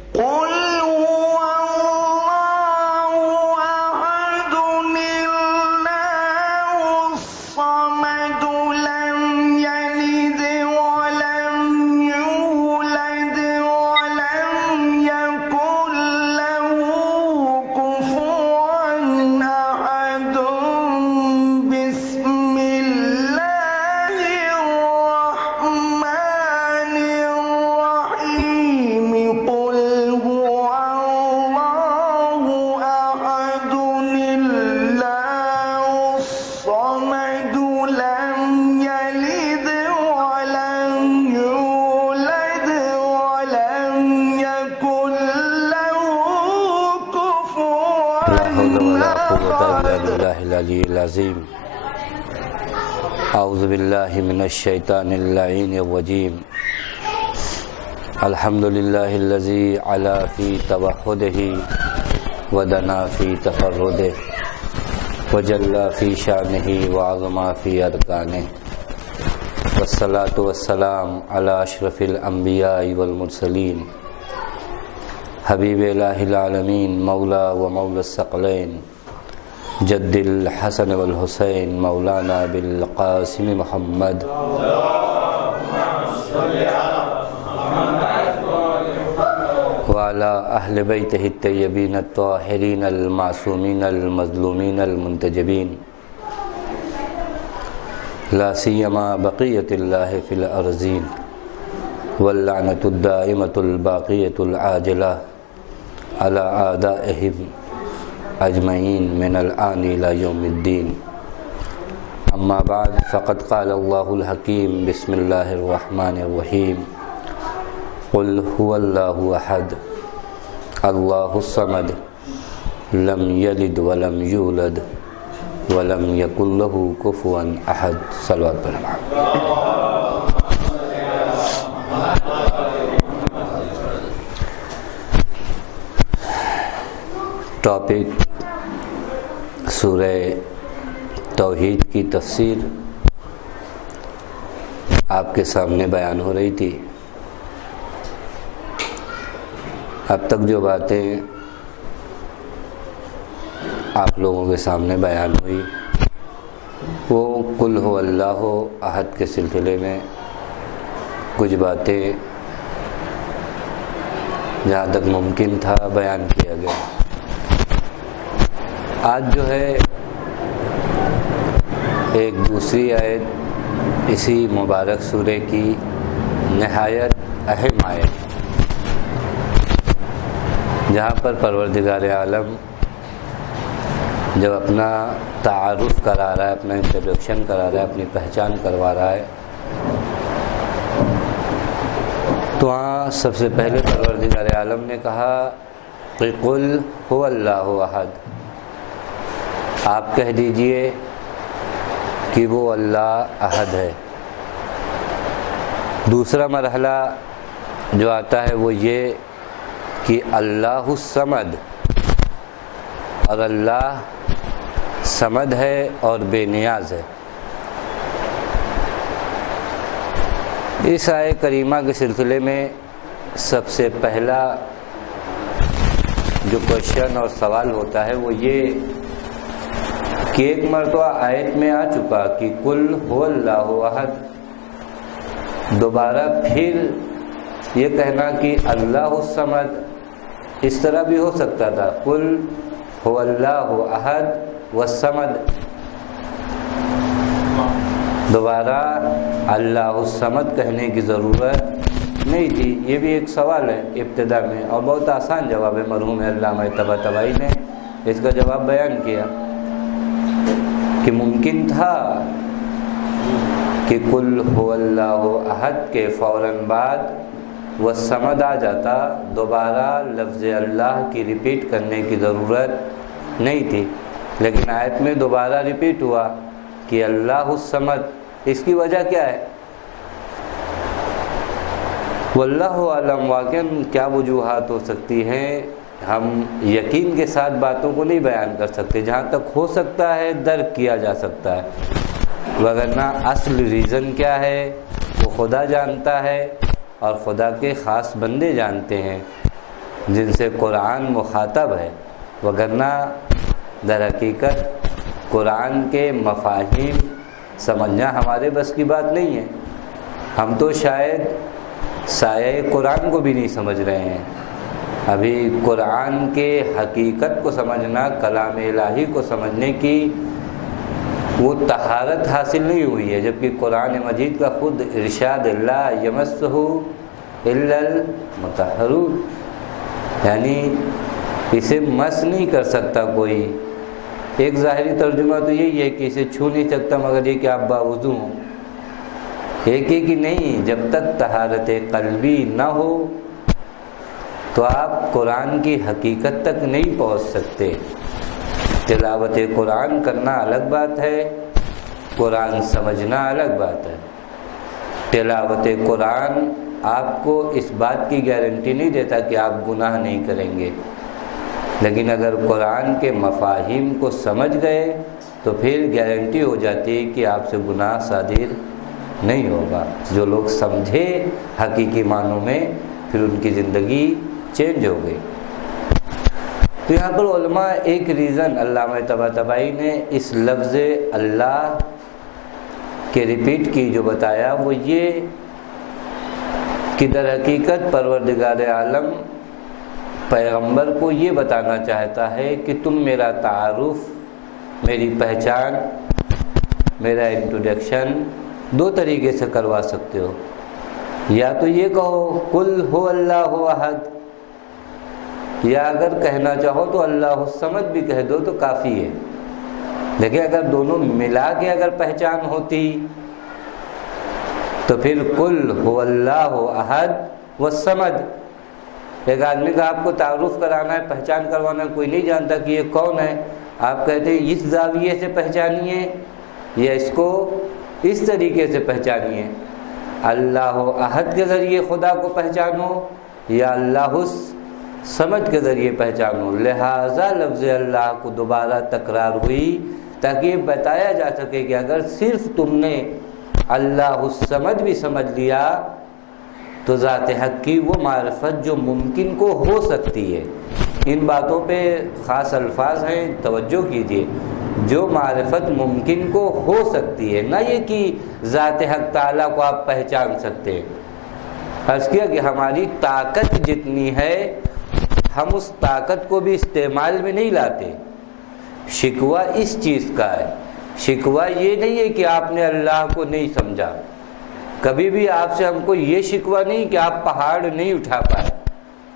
قل هو الله أحد الله الصمد لم يلد ولم يولد ولم يكن له كفوا أحد بسم الله الرحمن الرحيم قل هو الله أحد الله الصمد لم يلد ولم يولد ولم يكن له كفوا لا حول ولا قوة إلا أحد. بالله العلي العظيم. أعوذ بالله من الشيطان اللعين الرجيم. الحمد لله الذي علا في توحده ودنا في تفرده وجلى في شأنه وعظم في أركانه والصلاة والسلام على أشرف الأنبياء والمرسلين حبیب الہ العالمین مولا و مولا الثقلین جد الحسن والحسین مولانا بالقاسم محمد وعلى اہل بیتہ الطیبین الطاہرین المعصومین المظلومین المنتجبین لا سیما بقیۃ اللہ فی الارضین واللعنة الدائمة الباقية العاجلة على أعدائهم أجمعين من الآن إلى يوم الدين. أما بعد فقد قال الله الحكيم بسم الله الرحمن الرحيم قل هو الله أحد الله الصمد لم يلد ولم يولد ولم يكن له كفوا أحد. صلوات على ٹاپک سورہ توحید کی تفسیر آپ کے سامنے بیان ہو رہی تھی. اب تک جو باتیں آپ لوگوں کے سامنے بیان ہوئی وہ قل ہو اللہ احد کے سلسلے میں کچھ باتیں جہاں تک ممکن تھا بیان کیا گیا. آج جو ہے ایک دوسری آیت اسی مبارک سورہ کی نہایت اہم آیت جہاں پر پروردگار عالم جب اپنا تعارف کرا رہا ہے، اپنا انٹروڈکشن کرا رہا ہے، اپنی پہچان کروا رہا ہے، تو وہاں سب سے پہلے پروردگار عالم نے کہا کہ قل هو اللہ احد، آپ کہہ دیجئے کہ وہ اللہ احد ہے. دوسرا مرحلہ جو آتا ہے وہ یہ کہ اللہ الصمد، اور اللہ صمد ہے اور بے نیاز ہے. اس آیہ کریمہ کے سلسلے میں سب سے پہلا جو کوشچن اور سوال ہوتا ہے وہ یہ کہ ایک مرتبہ آیت میں آ چکا کہ قل هو اللہ احد، دوبارہ پھر یہ کہنا کہ اللہ الصمد، اس طرح بھی ہو سکتا تھا قل هو اللہ احد والصمد، دوبارہ اللہ الصمد کہنے کی ضرورت نہیں تھی. یہ بھی ایک سوال ہے ابتدا میں، اور بہت آسان جواب ہے. مرحوم علامہ طباطبائی نے اس کا جواب بیان کیا کہ ممکن تھا کہ قل هو اللہ احد کے فوراً بعد والصمد آ جاتا، دوبارہ لفظ اللہ کی ریپیٹ کرنے کی ضرورت نہیں تھی. لیکن آیت میں دوبارہ ریپیٹ ہوا کہ اللہ الصمد. اس کی وجہ کیا ہے؟ واللہ عالم، واقعاً کیا وجوہات ہو سکتی ہیں، ہم یقین کے ساتھ باتوں کو نہیں بیان کر سکتے. جہاں تک ہو سکتا ہے درک کیا جا سکتا ہے، وگرنہ اصل ریزن کیا ہے وہ خدا جانتا ہے اور خدا کے خاص بندے جانتے ہیں. جن سے قرآن مخاطب ہے، وگرنہ در حقیقت قرآن کے مفاہیم سمجھنا ہمارے بس کی بات نہیں ہے۔ ہم تو شاید سایہ قرآن کو بھی نہیں سمجھ رہے ہیں۔ ابھی قرآن کے حقیقت کو سمجھنا، کلام الہی کو سمجھنے کی وہ طہارت حاصل نہیں ہوئی ہے، جبکہ قرآن مجید کا خود ارشاد لا یمسہ الا المطہرون، یعنی اسے مس نہیں کر سکتا کوئی۔ ایک ظاہری ترجمہ تو یہی ہے کہ اسے چھو نہیں سکتا مگر یہ کہ آپ باوضو ہوں۔ ایک ہے کہ نہیں، جب تک طہارت قلبی نہ ہو تو آپ قرآن کی حقیقت تک نہیں پہنچ سکتے۔ تلاوت قرآن کرنا الگ بات ہے، قرآن سمجھنا الگ بات ہے۔ تلاوت قرآن آپ کو اس بات کی گارنٹی نہیں دیتا کہ آپ گناہ نہیں کریں گے، لیکن اگر قرآن کے مفاہیم کو سمجھ گئے تو پھر گارنٹی ہو جاتی ہے کہ آپ سے گناہ صادر نہیں ہوگا۔ جو لوگ سمجھے حقیقی معنوں میں، پھر ان کی زندگی چینج ہو گئی۔ تو یہاں پر علماء ایک ریزن علامہ طباطبائی نے اس لفظ اللہ کے ریپیٹ کی جو بتایا وہ یہ کہ در حقیقت پروردگار عالم پیغمبر کو یہ بتانا چاہتا ہے کہ تم میرا تعارف، میری پہچان، میرا انٹروڈکشن دو طریقے سے کروا سکتے ہو۔ یا تو یہ کہو قل هو اللہ احد، یا اگر کہنا چاہو تو اللہ الصمد بھی کہہ دو تو کافی ہے۔ لیکن اگر دونوں ملا کے اگر پہچان ہوتی تو پھر قل هو اللہ احد والصمد۔ ایک آدمی کا آپ کو تعارف کرانا ہے، پہچان کروانا ہے، کوئی نہیں جانتا کہ یہ کون ہے، آپ کہتے ہیں اس زاویے سے پہچانیے یا اس کو اس طریقے سے پہچانیے۔ اللہ احد کے ذریعے خدا کو پہچانو یا اللہ الصمد کے ذریعے پہچانو۔ لہذا لفظ اللہ کو دوبارہ تکرار ہوئی تاکہ یہ بتایا جا سکے کہ اگر صرف تم نے اللہ الصمد بھی سمجھ لیا تو ذات حق کی وہ معرفت جو ممکن کو ہو سکتی ہے۔ ان باتوں پہ خاص الفاظ ہیں، توجہ کیجیے۔ جو معرفت ممکن کو ہو سکتی ہے، نہ یہ کہ ذات حق تعالیٰ کو آپ پہچان سکتے ہیں۔ عرض کیا کہ ہماری طاقت جتنی ہے ہم اس طاقت کو بھی استعمال میں نہیں لاتے۔ شکوہ اس چیز کا ہے، شکوہ یہ نہیں ہے کہ آپ نے اللہ کو نہیں سمجھا۔ کبھی بھی آپ سے ہم کو یہ شکوہ نہیں کہ آپ پہاڑ نہیں اٹھا پائے۔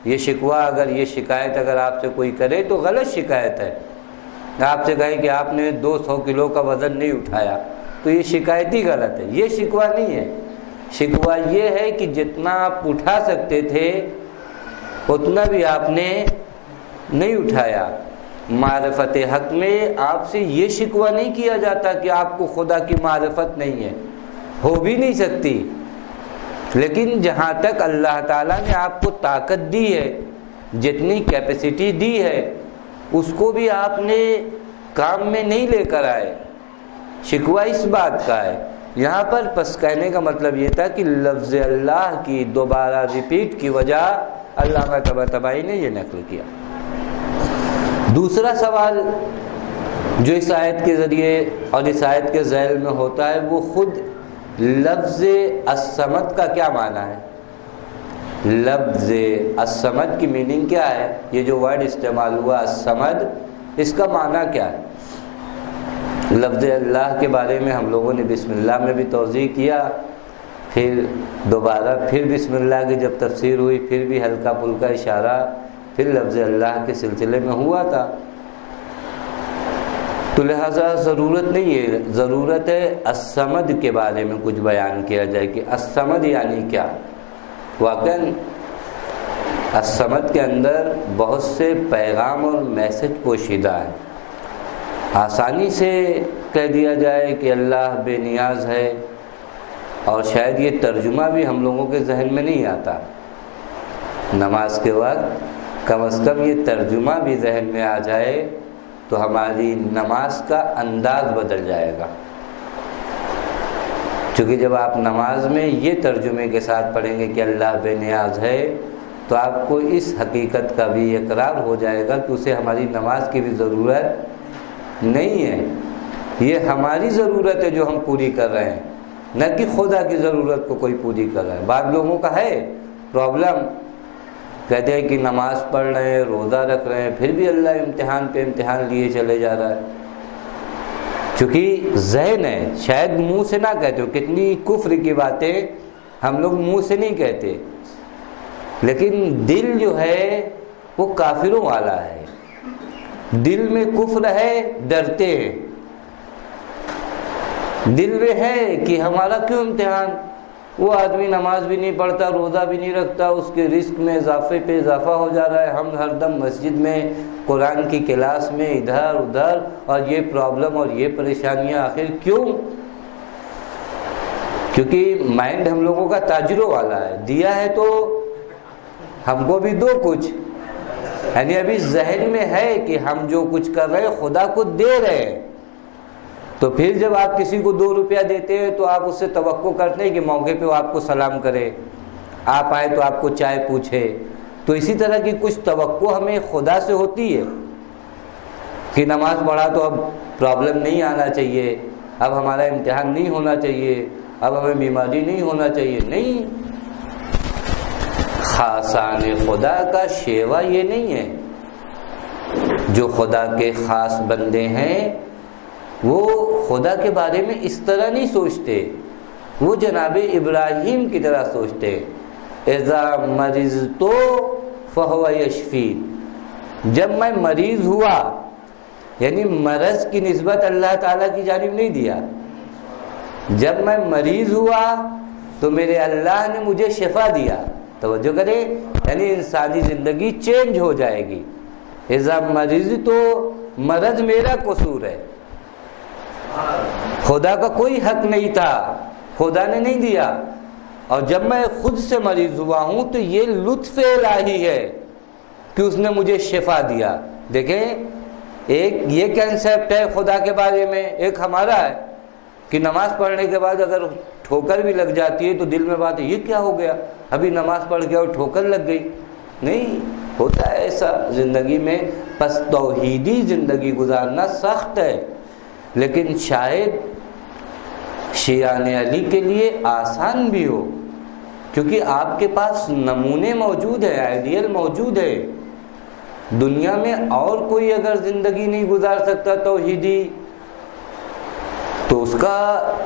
یہ شکوہ اگر یہ شکایت اگر آپ سے کوئی کرے تو غلط شکایت ہے۔ آپ سے کہے کہ آپ نے 200 کلو کا وزن نہیں اٹھایا تو یہ شکایت ہی غلط ہے، یہ شکوہ نہیں ہے۔ شکوہ یہ ہے کہ جتنا آپ اٹھا سکتے تھے اتنا بھی آپ نے نہیں اٹھایا۔ معرفت حق میں آپ سے یہ شکوہ نہیں کیا جاتا کہ آپ کو خدا کی معرفت نہیں ہے، ہو بھی نہیں سکتی۔ لیکن جہاں تک اللہ تعالیٰ نے آپ کو طاقت دی ہے، جتنی کیپیسٹی دی ہے، اس کو بھی آپ نے کام میں نہیں لے کر آئے۔ شکوہ اس بات کا ہے۔ یہاں پر پس کہنے کا مطلب یہ تھا کہ لفظ اللہ کی دوبارہ ریپیٹ کی وجہ علامہ طباطبائی نے یہ نقل کیا۔ دوسرا سوال جو اس آیت کے ذریعے اور اس آیت کے ذیل میں ہوتا ہے وہ خود لفظ الصمد کا کیا معنی ہے۔ لفظ الصمد کی میننگ کیا ہے؟ یہ جو ورڈ استعمال ہوا الصمد، اس کا معنی کیا ہے؟ لفظ اللہ کے بارے میں ہم لوگوں نے بسم اللہ میں بھی توضیح کیا، پھر دوبارہ پھر بسم اللہ کی جب تفسیر ہوئی پھر بھی ہلکا پھلکا اشارہ پھر لفظ اللہ کے سلسلے میں ہوا تھا۔ تو لہٰذا ضرورت نہیں ہے، ضرورت ہے الصمد کے بارے میں کچھ بیان کیا جائے کہ الصمد یعنی کیا۔ واقعاً الصمد کے اندر بہت سے پیغام اور میسج پوشیدہ ہے۔ آسانی سے کہہ دیا جائے کہ اللہ بے نیاز ہے، اور شاید یہ ترجمہ بھی ہم لوگوں کے ذہن میں نہیں آتا۔ نماز کے وقت کم از کم یہ ترجمہ بھی ذہن میں آ جائے تو ہماری نماز کا انداز بدل جائے گا۔ چونکہ جب آپ نماز میں یہ ترجمے کے ساتھ پڑھیں گے کہ اللہ بے نیاز ہے تو آپ کو اس حقیقت کا بھی اقرار ہو جائے گا کہ اسے ہماری نماز کی بھی ضرورت نہیں ہے، یہ ہماری ضرورت ہے جو ہم پوری کر رہے ہیں، نہ کہ خدا کی ضرورت کو کوئی پوری کر رہا ہے۔ بعض لوگوں کا ہے پرابلم، کہتے ہیں کہ نماز پڑھ رہے ہیں، روزہ رکھ رہے ہیں، پھر بھی اللہ امتحان پہ امتحان لیے چلے جا رہا ہے، چونکہ ذہن ہے، شاید منہ سے نہ کہتے ہو، کتنی کفر کی باتیں ہم لوگ منہ سے نہیں کہتے، لیکن دل جو ہے وہ کافروں والا ہے، دل میں کفر ہے، ڈرتے ہیں، دل میں ہے کہ ہمارا کیوں امتحان، وہ آدمی نماز بھی نہیں پڑھتا، روزہ بھی نہیں رکھتا، اس کے رزق میں اضافے پہ اضافہ ہو جا رہا ہے، ہم ہر دم مسجد میں، قرآن کی کلاس میں، ادھر ادھر، اور یہ پرابلم اور یہ پریشانیاں آخر کیوں؟ کیونکہ مائنڈ ہم لوگوں کا تاجروں والا ہے، دیا ہے تو ہم کو بھی دو کچھ، یعنی ابھی ذہن میں ہے کہ ہم جو کچھ کر رہے ہیں خدا کو دے رہے ہیں، تو پھر جب آپ کسی کو 2 روپیہ دیتے ہیں تو آپ اس سے توقع کرتے ہیں کہ موقع پہ وہ آپ کو سلام کرے، آپ آئے تو آپ کو چائے پوچھے، تو اسی طرح کی کچھ توقع ہمیں خدا سے ہوتی ہے کہ نماز پڑھا تو اب پرابلم نہیں آنا چاہیے، اب ہمارا امتحان نہیں ہونا چاہیے، اب ہمیں بیماری نہیں ہونا چاہیے، نہیں، خاصان خدا کا شیوا یہ نہیں ہے، جو خدا کے خاص بندے ہیں وہ خدا کے بارے میں اس طرح نہیں سوچتے، وہ جناب ابراہیم کی طرح سوچتے، اذا مرضت فہو یشفین، جب میں مریض ہوا، یعنی مرض کی نسبت اللہ تعالیٰ کی جانب نہیں دیا، جب میں مریض ہوا تو میرے اللہ نے مجھے شفا دیا، توجہ کرے، یعنی انسانی زندگی چینج ہو جائے گی، اذا مرضت، مرض میرا قصور ہے، خدا کا کوئی حق نہیں تھا، خدا نے نہیں دیا، اور جب میں خود سے مریض ہوا ہوں تو یہ لطف الہی ہے کہ اس نے مجھے شفا دیا۔ دیکھیں، ایک یہ کنسیپٹ ہے خدا کے بارے میں، ایک ہمارا ہے کہ نماز پڑھنے کے بعد اگر ٹھوکر بھی لگ جاتی ہے تو دل میں بات ہے یہ کیا ہو گیا، ابھی نماز پڑھ گیا اور ٹھوکر لگ گئی، نہیں ہوتا ہے ایسا زندگی میں، پس توحیدی زندگی گزارنا سخت ہے، لیکن شاید شیعان علی کے لیے آسان بھی ہو، کیونکہ آپ کے پاس نمونے موجود ہیں، آئیڈیل موجود ہے، دنیا میں اور کوئی اگر زندگی نہیں گزار سکتا توحیدی تو اس کا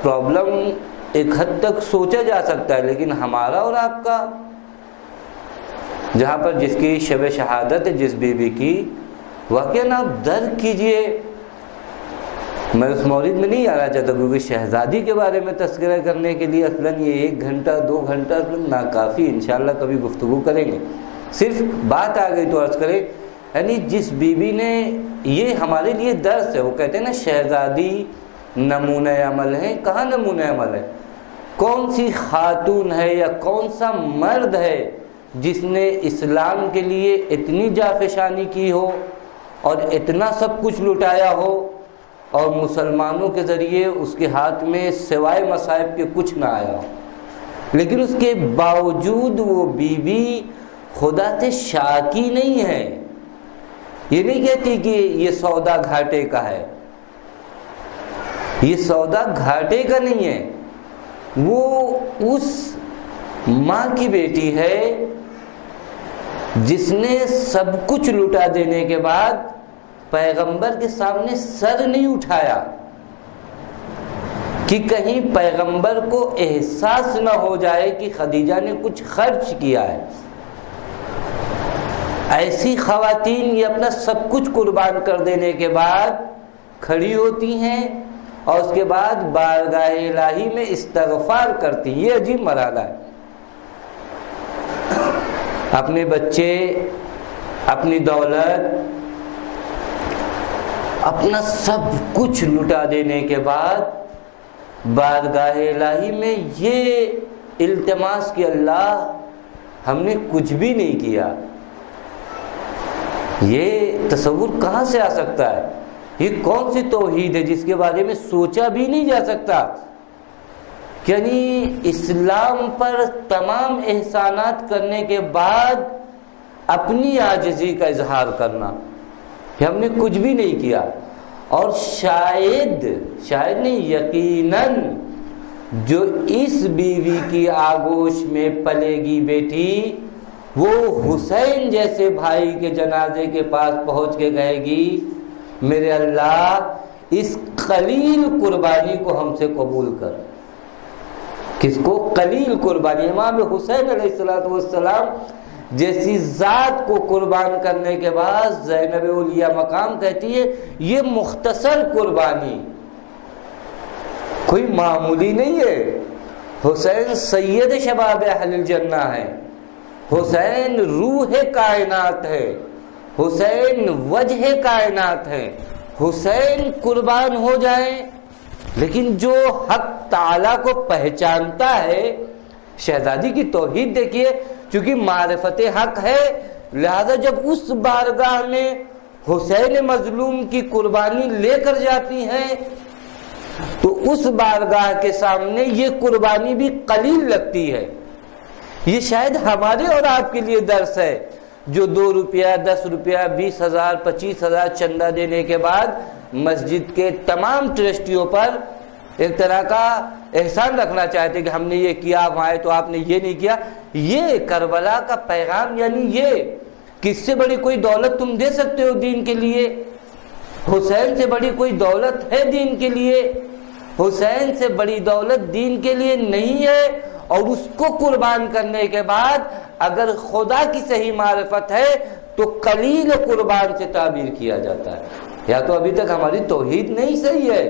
پرابلم ایک حد تک سوچا جا سکتا ہے، لیکن ہمارا اور آپ کا، جہاں پر جس کی شب شہادت ہے جس بیوی کی، واقعاً آپ درک کیجئے، میں اس مورد میں نہیں آنا چاہتا کیونکہ شہزادی کے بارے میں تذکرہ کرنے کے لیے اصلاً یہ 1 گھنٹہ 2 گھنٹہ ناکافی، انشاءاللہ کبھی گفتگو کریں گے، صرف بات آ گئی تو عرض کریں، یعنی جس بیوی نے، یہ ہمارے لیے درس ہے، وہ کہتے ہیں نا شہزادی نمونہ عمل ہے، کہاں نمونہ عمل ہے، کون سی خاتون ہے یا کون سا مرد ہے جس نے اسلام کے لیے اتنی جافشانی کی ہو اور اتنا سب کچھ لٹایا ہو اور مسلمانوں کے ذریعے اس کے ہاتھ میں سوائے مصائب کے کچھ نہ آیا ہو، لیکن اس کے باوجود وہ بیوی خدا سے شاکی نہیں ہے، یہ نہیں کہتی کہ یہ سودا گھاٹے کا ہے، یہ سودا گھاٹے کا نہیں ہے، وہ اس ماں کی بیٹی ہے جس نے سب کچھ لٹا دینے کے بعد پیغمبر کے سامنے سر نہیں اٹھایا کہ کہیں پیغمبر کو احساس نہ ہو جائے کہ خدیجہ نے کچھ خرچ کیا ہے۔ ایسی خواتین یہ اپنا سب کچھ قربان کر دینے کے بعد کھڑی ہوتی ہیں اور اس کے بعد بارگاہ الہی میں استغفار کرتی، یہ عجیب مرحلہ ہے۔ اپنے بچے، اپنی دولت، اپنا سب کچھ لٹا دینے کے بعد بارگاہ الہی میں یہ التماس کہ اللہ ہم نے کچھ بھی نہیں کیا، یہ تصور کہاں سے آ سکتا ہے؟ یہ کون سی توحید ہے جس کے بارے میں سوچا بھی نہیں جا سکتا؟ یعنی اسلام پر تمام احسانات کرنے کے بعد اپنی عاجزی کا اظہار کرنا کہ ہم نے کچھ بھی نہیں کیا، اور شاید نہیں یقیناً جو اس بیوی کی آغوش میں پلے گی بیٹی وہ حسین جیسے بھائی کے جنازے کے پاس پہنچ کے کہے گی میرے اللہ اس قلیل قربانی کو ہم سے قبول کر۔ کس کو؟ قلیل قربانی۔ امام حسین علیہ السلام جیسی ذات کو قربان کرنے کے بعد زینب اولیاء مقام کہتی ہے یہ مختصر قربانی کوئی معمولی نہیں ہے۔ حسین سید شباب اہل الجنہ ہے، حسین روح کائنات ہے، حسین وجہ کائنات ہے، حسین قربان ہو جائیں۔ لیکن جو حق تعالیٰ کو پہچانتا ہے، شہزادی کی توحید دیکھیے، چونکہ معرفت حق ہے لہذا جب اس بارگاہ میں حسین مظلوم کی قربانی لے کر جاتی ہیں تو اس بارگاہ کے سامنے یہ قربانی بھی قلیل لگتی ہے۔ یہ شاید ہمارے اور آپ کے لیے درس ہے جو 2 روپیہ 10 روپیہ 20,000 25,000 چندہ دینے کے بعد مسجد کے تمام ٹرسٹیوں پر ایک طرح کا احسان رکھنا چاہتے کہ ہم نے یہ کیا، آپ آئے تو آپ نے یہ نہیں کیا۔ یہ کربلا کا پیغام، یعنی یہ کس سے بڑی کوئی دولت تم دے سکتے ہو دین کے لیے؟ حسین سے بڑی کوئی دولت ہے دین کے لیے؟ حسین سے بڑی دولت دین کے لیے نہیں ہے۔ اور اس کو قربان کرنے کے بعد اگر خدا کی صحیح معرفت ہے تو قلیل قربان سے تعبیر کیا جاتا ہے۔ یا تو ابھی تک ہماری توحید نہیں صحیح ہے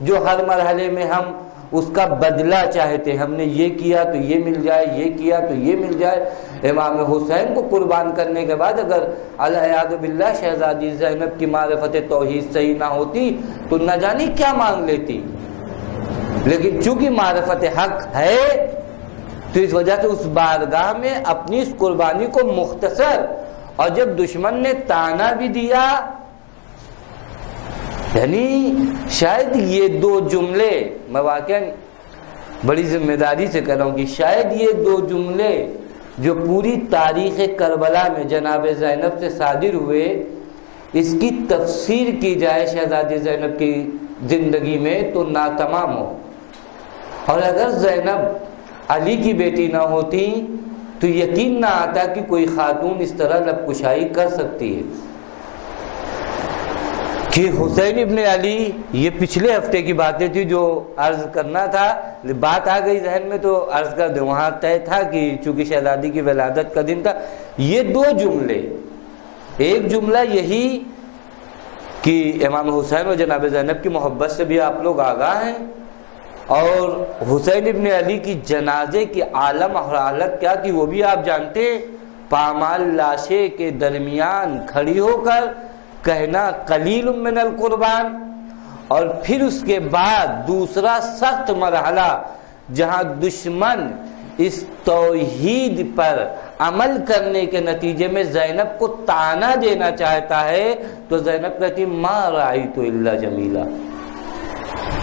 جو ہر مرحلے میں ہم اس کا بدلہ چاہتے ہیں، ہم نے یہ کیا تو یہ مل جائے، یہ کیا تو یہ مل جائے۔ امام حسین کو قربان کرنے کے بعد اگر العیاذ باللہ شہزادی زینب کی معرفت توحید صحیح نہ ہوتی تو نہ جانے کیا مانگ لیتی، لیکن چونکہ معرفت حق ہے تو اس وجہ سے اس بارگاہ میں اپنی اس قربانی کو مختصر، اور جب دشمن نے تانا بھی دیا، یعنی شاید یہ 2 جملے، میں واقعا بڑی ذمہ داری سے کہہ رہا ہوں کہ شاید یہ 2 جملے جو پوری تاریخ کربلا میں جناب زینب سے صادر ہوئے، اس کی تفسیر کی جائے شہزادی زینب کی زندگی میں تو ناتمام ہو۔ اور اگر زینب علی کی بیٹی نہ ہوتی تو یقین نہ آتا کہ کوئی خاتون اس طرح لب کشائی کر سکتی ہے کہ حسین ابن علی، یہ پچھلے ہفتے کی باتیں تھی جو عرض کرنا تھا، بات آ گئی ذہن میں تو عرض کر دیں۔ وہاں طے تھا کہ چونکہ شہزادی کی ولادت کا دن تھا، یہ 2 جملے، ایک جملہ یہی کہ امام حسین و جناب زینب کی محبت سے بھی آپ لوگ آگاہ ہیں، اور حسین ابن علی کی جنازے کی عالم اور حالت کیا تھی وہ بھی آپ جانتے ہیں۔ پامال لاشے کے درمیان کھڑی ہو کر کہنا قلیل من القربان، اور پھر اس کے بعد دوسرا سخت مرحلہ جہاں دشمن اس توحید پر عمل کرنے کے نتیجے میں زینب کو طعنہ دینا چاہتا ہے تو زینب کہتی ما رأیت الا جمیلا۔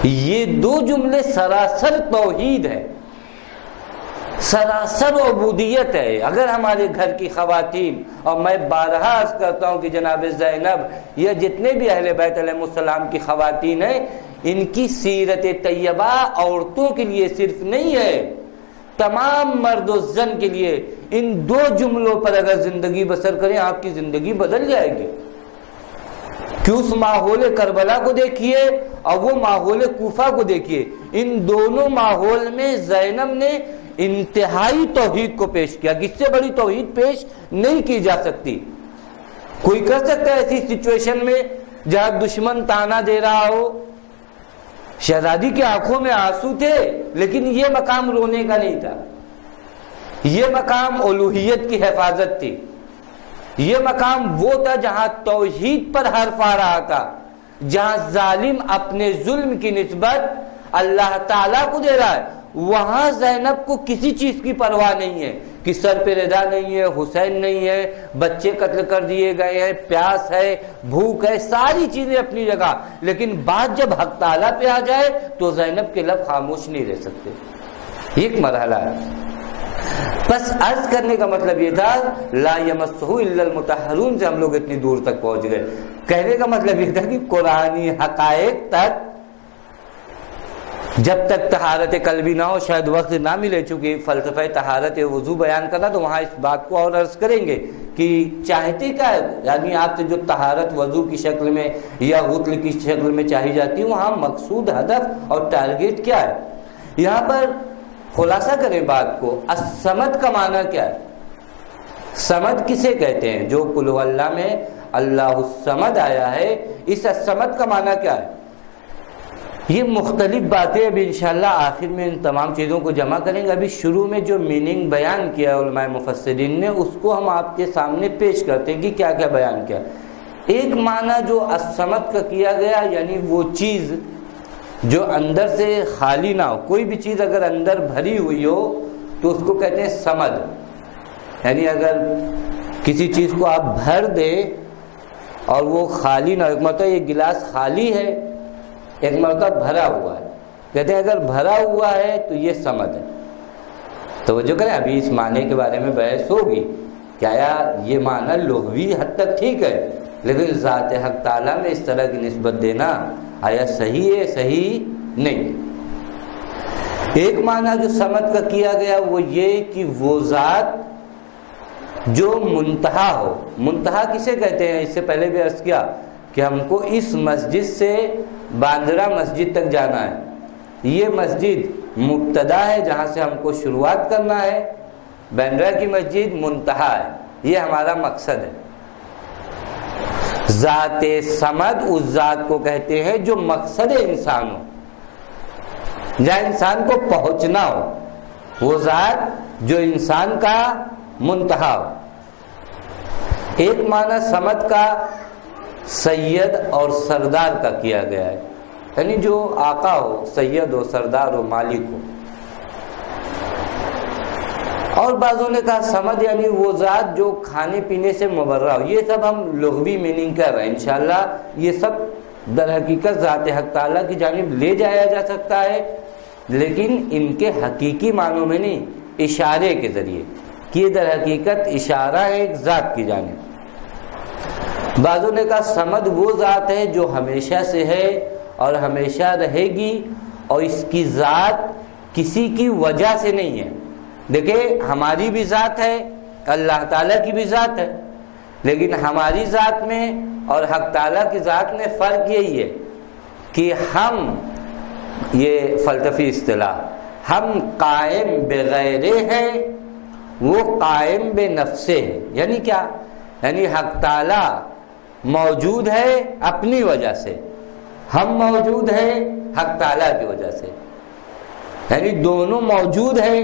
یہ 2 جملے سراسر توحید ہے، سراسر عبودیت ہے۔ اگر ہمارے گھر کی خواتین، اور میں بارہا عرض کرتا ہوں کہ جناب زینب یا جتنے بھی اہل بیت علیہ السلام کی خواتین ہیں، ان کی سیرت طیبہ عورتوں کے لیے صرف نہیں ہے، تمام مرد و زن کے لیے۔ ان 2 جملوں پر اگر زندگی بسر کریں آپ کی زندگی بدل جائے گی۔ کہ اس ماحول کربلا کو دیکھیے اور وہ ماحول کوفہ کو دیکھیے، ان دونوں ماحول میں زینب نے انتہائی توحید کو پیش کیا، کس سے بڑی توحید پیش نہیں کی جا سکتی۔ کوئی کر سکتا ہے ایسی سچویشن میں جہاں دشمن طعنہ دے رہا ہو؟ شہزادی کی آنکھوں میں آنسو تھے لیکن یہ مقام رونے کا نہیں تھا، یہ مقام الوہیت کی حفاظت تھی، یہ مقام وہ تھا جہاں توحید پر حرف آ رہا تھا، جہاں ظالم اپنے ظلم کی نسبت اللہ تعالیٰ کو دے رہا ہے۔ وہاں زینب کو کسی چیز کی پرواہ نہیں ہے کہ سر پہ ردا نہیں ہے، حسین نہیں ہے، بچے قتل کر دیے گئے ہیں، پیاس ہے، بھوک ہے، ساری چیزیں اپنی جگہ، لیکن بات جب حق تعالیٰ پہ آ جائے تو زینب کے لب خاموش نہیں رہ سکتے۔ ایک مرحلہ ہے۔ بس عرض کرنے کا مطلب یہ تھا لا یمسہ الا المطہرون سے ہم لوگ اتنی دور تک پہنچ گئے. کہنے کا مطلب یہ تھا کہ قرآنی حقائق تک جب تک طہارت قلبی نہ ہو شاید وقت نہ ملے، چونکہ فلسفہ طہارت وضو بیان کرنا تو وہاں اس بات کو اور عرض کریں گے کہ چاہتے کیا ہے، یعنی آپ سے جو طہارت وضو کی شکل میں یا غسل کی شکل میں چاہی جاتی ہے وہاں مقصود ہدف اور ٹارگیٹ کیا ہے. یہاں پر خلاصہ کریں بات کو، الصمد کا معنی کیا ہے؟ صمد کسے کہتے ہیں؟ جو قل هو اللہ میں اللہ الصمد آیا ہے، اس الصمد کا معنی کیا ہے؟ یہ مختلف باتیں اب انشاءاللہ آخر میں ان تمام چیزوں کو جمع کریں گے. ابھی شروع میں جو میننگ بیان کیا ہے علماء مفسرین نے اس کو ہم آپ کے سامنے پیش کرتے ہیں کہ کیا کیا بیان کیا. ایک معنی جو الصمد کا کیا گیا یعنی وہ چیز جو اندر سے خالی نہ ہو، کوئی بھی چیز اگر اندر بھری ہوئی ہو تو اس کو کہتے ہیں صمد. یعنی اگر کسی چیز کو آپ بھر دیں اور وہ خالی نہ ہو، ایک مرتبہ یہ گلاس خالی ہے ایک مرتبہ بھرا ہوا ہے، کہتے ہیں اگر بھرا ہوا ہے تو یہ صمد ہے. توجہ کریں، ابھی اس معنی کے بارے میں بحث ہوگی کہ آیا یہ معنی لغوی حد تک ٹھیک ہے لیکن ذات حق تعالیٰ میں اس طرح کی نسبت دینا آیا صحیح ہے صحیح نہیں. ایک معنی جو صمد کا کیا گیا وہ یہ کہ وہ ذات جو منتہا ہو. منتہا کسے کہتے ہیں؟ اس سے پہلے بھی عرض کیا کہ ہم کو اس مسجد سے باندرا مسجد تک جانا ہے. یہ مسجد مبتدا ہے جہاں سے ہم کو شروعات کرنا ہے، باندرا کی مسجد منتہا ہے، یہ ہمارا مقصد ہے. ذات صمد اس ذات کو کہتے ہیں جو مقصد انسان ہو، جہاں انسان کو پہنچنا ہو، وہ ذات جو انسان کا منتہا ہو. ایک معنی صمد کا سید اور سردار کا کیا گیا ہے، یعنی جو آقا ہو، سید ہو، سردار ہو، مالک ہو. اور بعضوں نے کہا صمد یعنی وہ ذات جو کھانے پینے سے مبرہ ہو. یہ سب ہم لغوی میننگ کر رہے ہیں، انشاءاللہ یہ سب در حقیقت ذات حق تعالیٰ کی جانب لے جایا جا سکتا ہے لیکن ان کے حقیقی معنوں میں نہیں، اشارے کے ذریعے کہ یہ در حقیقت اشارہ ہے ایک ذات کی جانب. بعضوں نے کہا صمد وہ ذات ہے جو ہمیشہ سے ہے اور ہمیشہ رہے گی اور اس کی ذات کسی کی وجہ سے نہیں ہے. دیکھیں ہماری بھی ذات ہے، اللہ تعالیٰ کی بھی ذات ہے، لیکن ہماری ذات میں اور حق تعالیٰ کی ذات میں فرق یہی ہے کہ ہم، یہ فلسفی اصطلاح، ہم قائم بغیر ہیں، وہ قائم بے نفسے ہے. یعنی کیا؟ یعنی حق تعالیٰ موجود ہے اپنی وجہ سے، ہم موجود ہیں حق تعالیٰ کی وجہ سے. یعنی دونوں موجود ہیں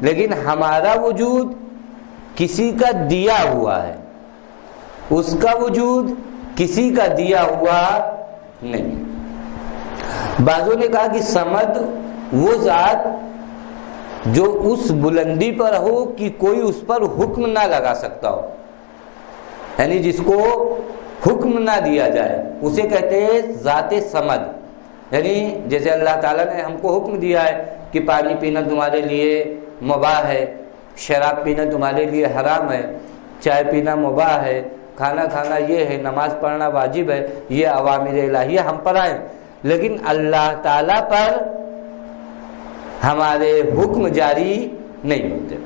لیکن ہمارا وجود کسی کا دیا ہوا ہے، اس کا وجود کسی کا دیا ہوا نہیں. بعضوں نے کہا کہ صمد وہ ذات جو اس بلندی پر ہو کہ کوئی اس پر حکم نہ لگا سکتا ہو، یعنی جس کو حکم نہ دیا جائے اسے کہتے ہیں ذات صمد. یعنی جیسے اللہ تعالیٰ نے ہم کو حکم دیا ہے کہ پانی پینا تمہارے لیے مباح ہے، شراب پینا تمہارے لیے حرام ہے، چائے پینا مباح ہے، کھانا کھانا یہ ہے، نماز پڑھنا واجب ہے، یہ اوامر الہیہ ہم پر آئے، لیکن اللہ تعالیٰ پر ہمارے حکم جاری نہیں ہوتے.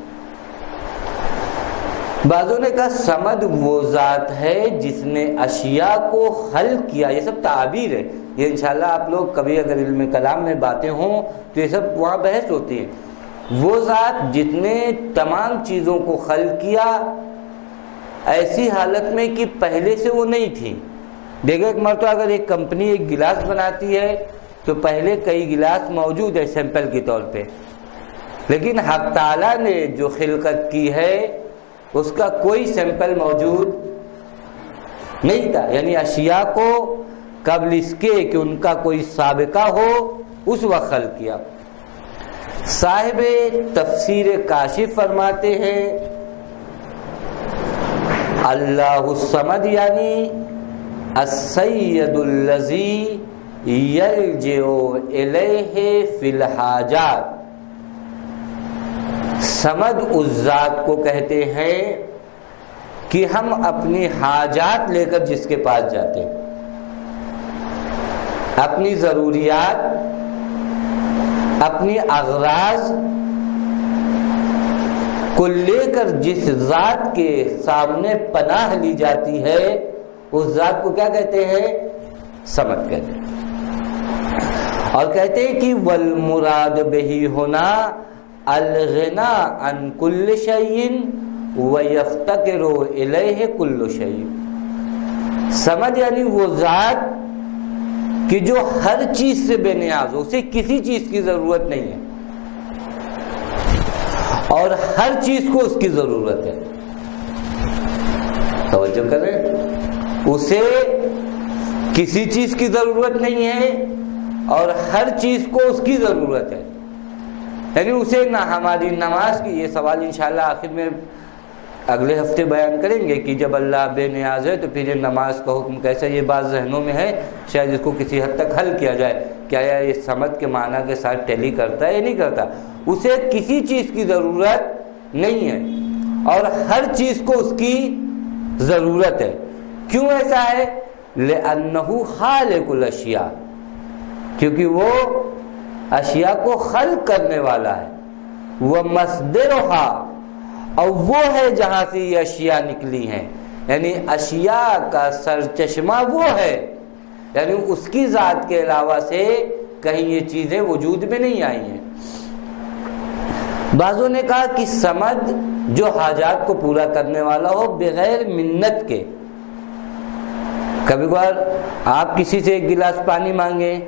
بعضوں نے کہا صمد وہ ذات ہے جس نے اشیاء کو خلق کیا. یہ سب تعبیر ہے، یہ انشاءاللہ آپ لوگ کبھی اگر علم کلام میں باتیں ہوں تو یہ سب وہاں بحث ہوتی ہے. وہ ذات جس نے تمام چیزوں کو خلق کیا ایسی حالت میں کہ پہلے سے وہ نہیں تھی. دیکھیں ایک مرتبہ اگر ایک کمپنی ایک گلاس بناتی ہے تو پہلے کئی گلاس موجود ہے سیمپل کے طور پہ، لیکن حق تعالیٰ نے جو خلقت کی ہے اس کا کوئی سیمپل موجود نہیں تھا. یعنی اشیاء کو قبل اس کے کہ ان کا کوئی سابقہ ہو اس وقت خلق کیا. صاحب تفسیر کاشف فرماتے ہیں اللہ الصمد یعنی السید الذی یلجئ الیہ فی الحاجات. سمد اس ذات کو کہتے ہیں کہ ہم اپنی حاجات لے کر جس کے پاس جاتے ہیں، اپنی ضروریات، اپنی اغراض کو لے کر جس ذات کے سامنے پناہ لی جاتی ہے اس ذات کو کیا کہتے ہیں؟ سمد کہتے ہیں۔ اور کہتے ہیں کہ والمراد بہی ہونا الغنا عن کل شیء ویفتقر الیہ کل شیء۔ سمد یعنی وہ ذات کہ جو ہر چیز سے بے نیاز ہو، اسے کسی چیز کی ضرورت نہیں ہے اور ہر چیز کو اس کی ضرورت ہے۔ توجہ کریں، اسے کسی چیز کی ضرورت نہیں ہے اور ہر چیز کو اس کی ضرورت ہے، یعنی اسے نہ ہماری نماز کی، یہ سوال انشاءاللہ آخر میں اگلے ہفتے بیان کریں گے کہ جب اللہ بے نیاز ہے تو پھر یہ نماز کا حکم کیسا، یہ بات ذہنوں میں ہے، شاید اس کو کسی حد تک حل کیا جائے، کیا یہ سمد کے معنی کے ساتھ ٹیلی کرتا ہے یا نہیں کرتا۔ اسے کسی چیز کی ضرورت نہیں ہے اور ہر چیز کو اس کی ضرورت ہے۔ کیوں ایسا ہے؟ لِأَنَّهُ خَالِقُ الْأَشْيَاء، کیونکہ وہ اشیاء کو خلق کرنے والا ہے، وَمَصْدِرُهَا، اور وہ ہے جہاں سے یہ اشیاء نکلی ہیں، یعنی اشیاء کا سرچشمہ وہ ہے، یعنی اس کی ذات کے علاوہ سے کہیں یہ چیزیں وجود میں نہیں آئی ہیں۔ بعضوں نے کہا کہ سمد جو حاجات کو پورا کرنے والا ہو بغیر منت کے۔ کبھی کبھار آپ کسی سے ایک گلاس پانی مانگیں،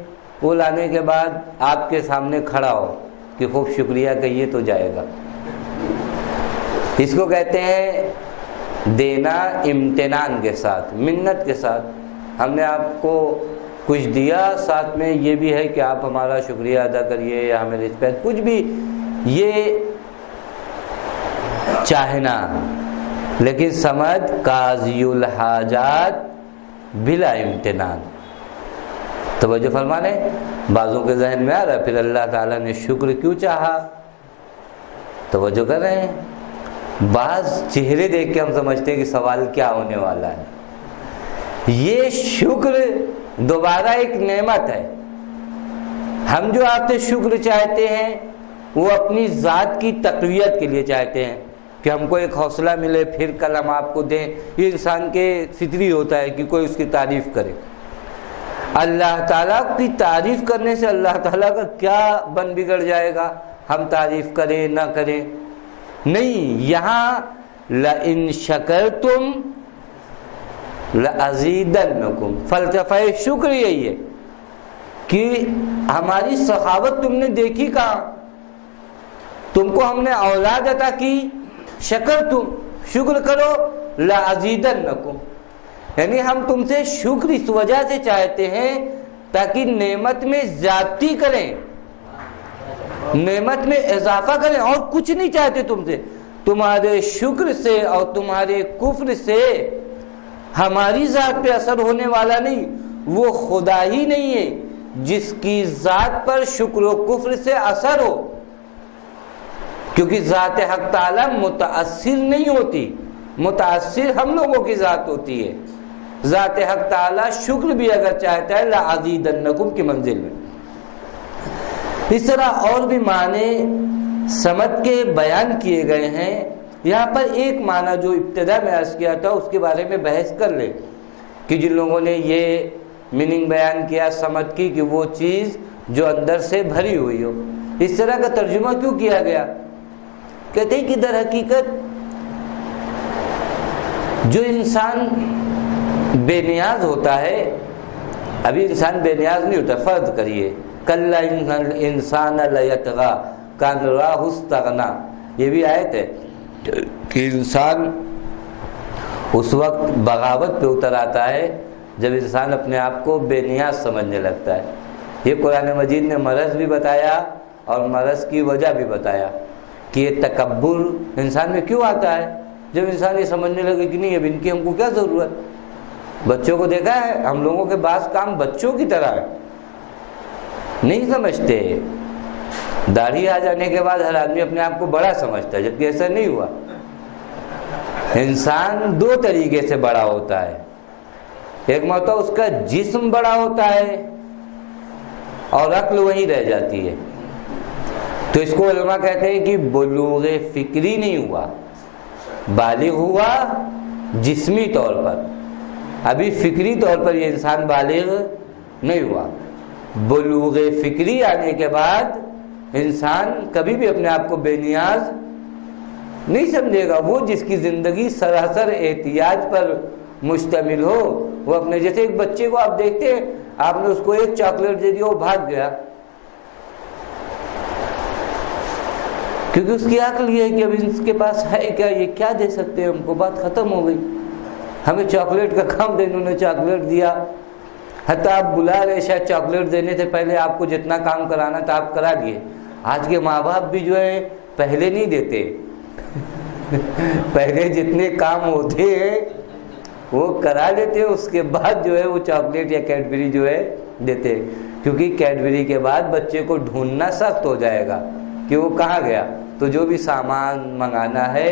وہ لانے کے بعد آپ کے سامنے کھڑا ہو کہ خوب شکریہ کہیے تو جائے گا، اس کو کہتے ہیں دینا امتنان کے ساتھ، منت کے ساتھ۔ ہم نے آپ کو کچھ دیا، ساتھ میں یہ بھی ہے کہ آپ ہمارا شکریہ ادا کریے یا ہمیں رسپیکٹ، کچھ بھی، یہ چاہنا۔ لیکن سمد قاضی الحاجات بلا امتنان۔ توجہ فرمانے، بعضوں کے ذہن میں آ رہا ہے پھر اللہ تعالیٰ نے شکر کیوں چاہا؟ توجہ کر رہے ہیں؟ بعض چہرے دیکھ کے ہم سمجھتے ہیں کہ سوال کیا ہونے والا ہے۔ یہ شکر دوبارہ ایک نعمت ہے۔ ہم جو آپ سے شکر چاہتے ہیں وہ اپنی ذات کی تقویت کے لیے چاہتے ہیں کہ ہم کو ایک حوصلہ ملے، پھر کل ہم آپ کو دیں۔ یہ انسان کے فطری ہوتا ہے کہ کوئی اس کی تعریف کرے۔ اللہ تعالیٰ کی تعریف کرنے سے اللہ تعالیٰ کا کیا بن بگڑ جائے گا؟ ہم تعریف کریں نہ کریں، نہیں۔ یہاں لَإِن شَكَرْتُمْ لَأَزِيدَنَّكُمْ، فلسفہ شکر یہی ہے کہ ہماری سخاوت تم نے دیکھی کہاں؟ تم کو ہم نے اولاد عطا کی، شکر تم شکر کرو، لَأَزِيدَنَّكُمْ، یعنی ہم تم سے شکر اس وجہ سے چاہتے ہیں تاکہ نعمت میں زیادتی کریں، نعمت میں اضافہ کریں، اور کچھ نہیں چاہتے تم سے۔ تمہارے شکر سے اور تمہارے کفر سے ہماری ذات پہ اثر ہونے والا نہیں، وہ خدا ہی نہیں ہے جس کی ذات پر شکر و کفر سے اثر ہو، کیونکہ ذات حق تعالی متاثر نہیں ہوتی، متاثر ہم لوگوں کی ذات ہوتی ہے۔ ذات حق تعالی شکر بھی اگر چاہتا ہے لَأَزِيدَنَّكُمْ کی منزل میں۔ اس طرح اور بھی معنی سمد کے بیان کیے گئے ہیں۔ یہاں پر ایک معنی جو ابتدا میں عرض کیا تھا اس کے بارے میں بحث کر لیں کہ جن لوگوں نے یہ میننگ بیان کیا سمد کی کہ وہ چیز جو اندر سے بھری ہوئی ہو، اس طرح کا ترجمہ کیوں کیا گیا؟ کہتے ہیں کہ در حقیقت جو انسان بے نیاز ہوتا ہے، ابھی انسان بے نیاز نہیں ہوتا، فرض کریے کَلَّا إِنَّ الْإِنسَانَ لَيَطْغَىٰ کَأَن رَآهُ اسْتَغْنَىٰ، یہ بھی آیت ہے کہ انسان اس وقت بغاوت پہ اتر آتا ہے جب انسان اپنے آپ کو بے نیاز سمجھنے لگتا ہے۔ یہ قرآن مجید نے مرض بھی بتایا اور مرض کی وجہ بھی بتایا کہ یہ تکبر انسان میں کیوں آتا ہے، جب انسان یہ سمجھنے لگے کہ نہیں اب ان کی ہم کو کیا ضرورت۔ بچوں کو دیکھا ہے، ہم لوگوں کے بعض کام بچوں کی طرح ہے، نہیں سمجھتے، داڑھی آ جانے کے بعد ہر آدمی اپنے آپ کو بڑا سمجھتا ہے، جبکہ ایسا نہیں ہوا۔ انسان دو طریقے سے بڑا ہوتا ہے، ایک مرتبہ اس کا جسم بڑا ہوتا ہے اور عقل وہیں رہ جاتی ہے، تو اس کو علماء کہتے ہیں کہ بلوغ فکری نہیں ہوا، بالغ ہوا جسمی طور پر، ابھی فکری طور پر یہ انسان بالغ نہیں ہوا۔ بلوغ فکری آنے کے بعد انسان کبھی بھی اپنے آپ کو بے نیاز نہیں سمجھے گا۔ وہ جس کی زندگی سراسر احتیاج پر مشتمل ہو، وہ اپنے جیسے ایک بچے کو آپ دیکھتے ہیں، آپ نے اس کو ایک چاکلیٹ دے دیا، وہ بھاگ گیا، کیونکہ اس کی عقل یہ ہے کہ اب اس کے پاس ہے کیا، یہ کیا دے سکتے ہیں ہم کو، بات ختم ہو گئی، ہمیں چاکلیٹ کا کام دے، انہوں نے چاکلیٹ دیا۔ حتیٰ آپ بلا رہے، شاید چاکلیٹ دینے سے پہلے آپ کو جتنا کام کرانا تھا آپ کرا دیے۔ آج کے ماں باپ بھی جو ہے پہلے نہیں دیتے، پہلے جتنے کام ہوتے ہیں وہ کرا دیتے، اس کے بعد جو ہے وہ چاکلیٹ یا کیڈبری جو ہے دیتے، کیونکہ کیڈبری کے بعد بچے کو ڈھونڈنا سخت ہو جائے گا کہ وہ کہاں گیا، تو جو بھی سامان منگانا ہے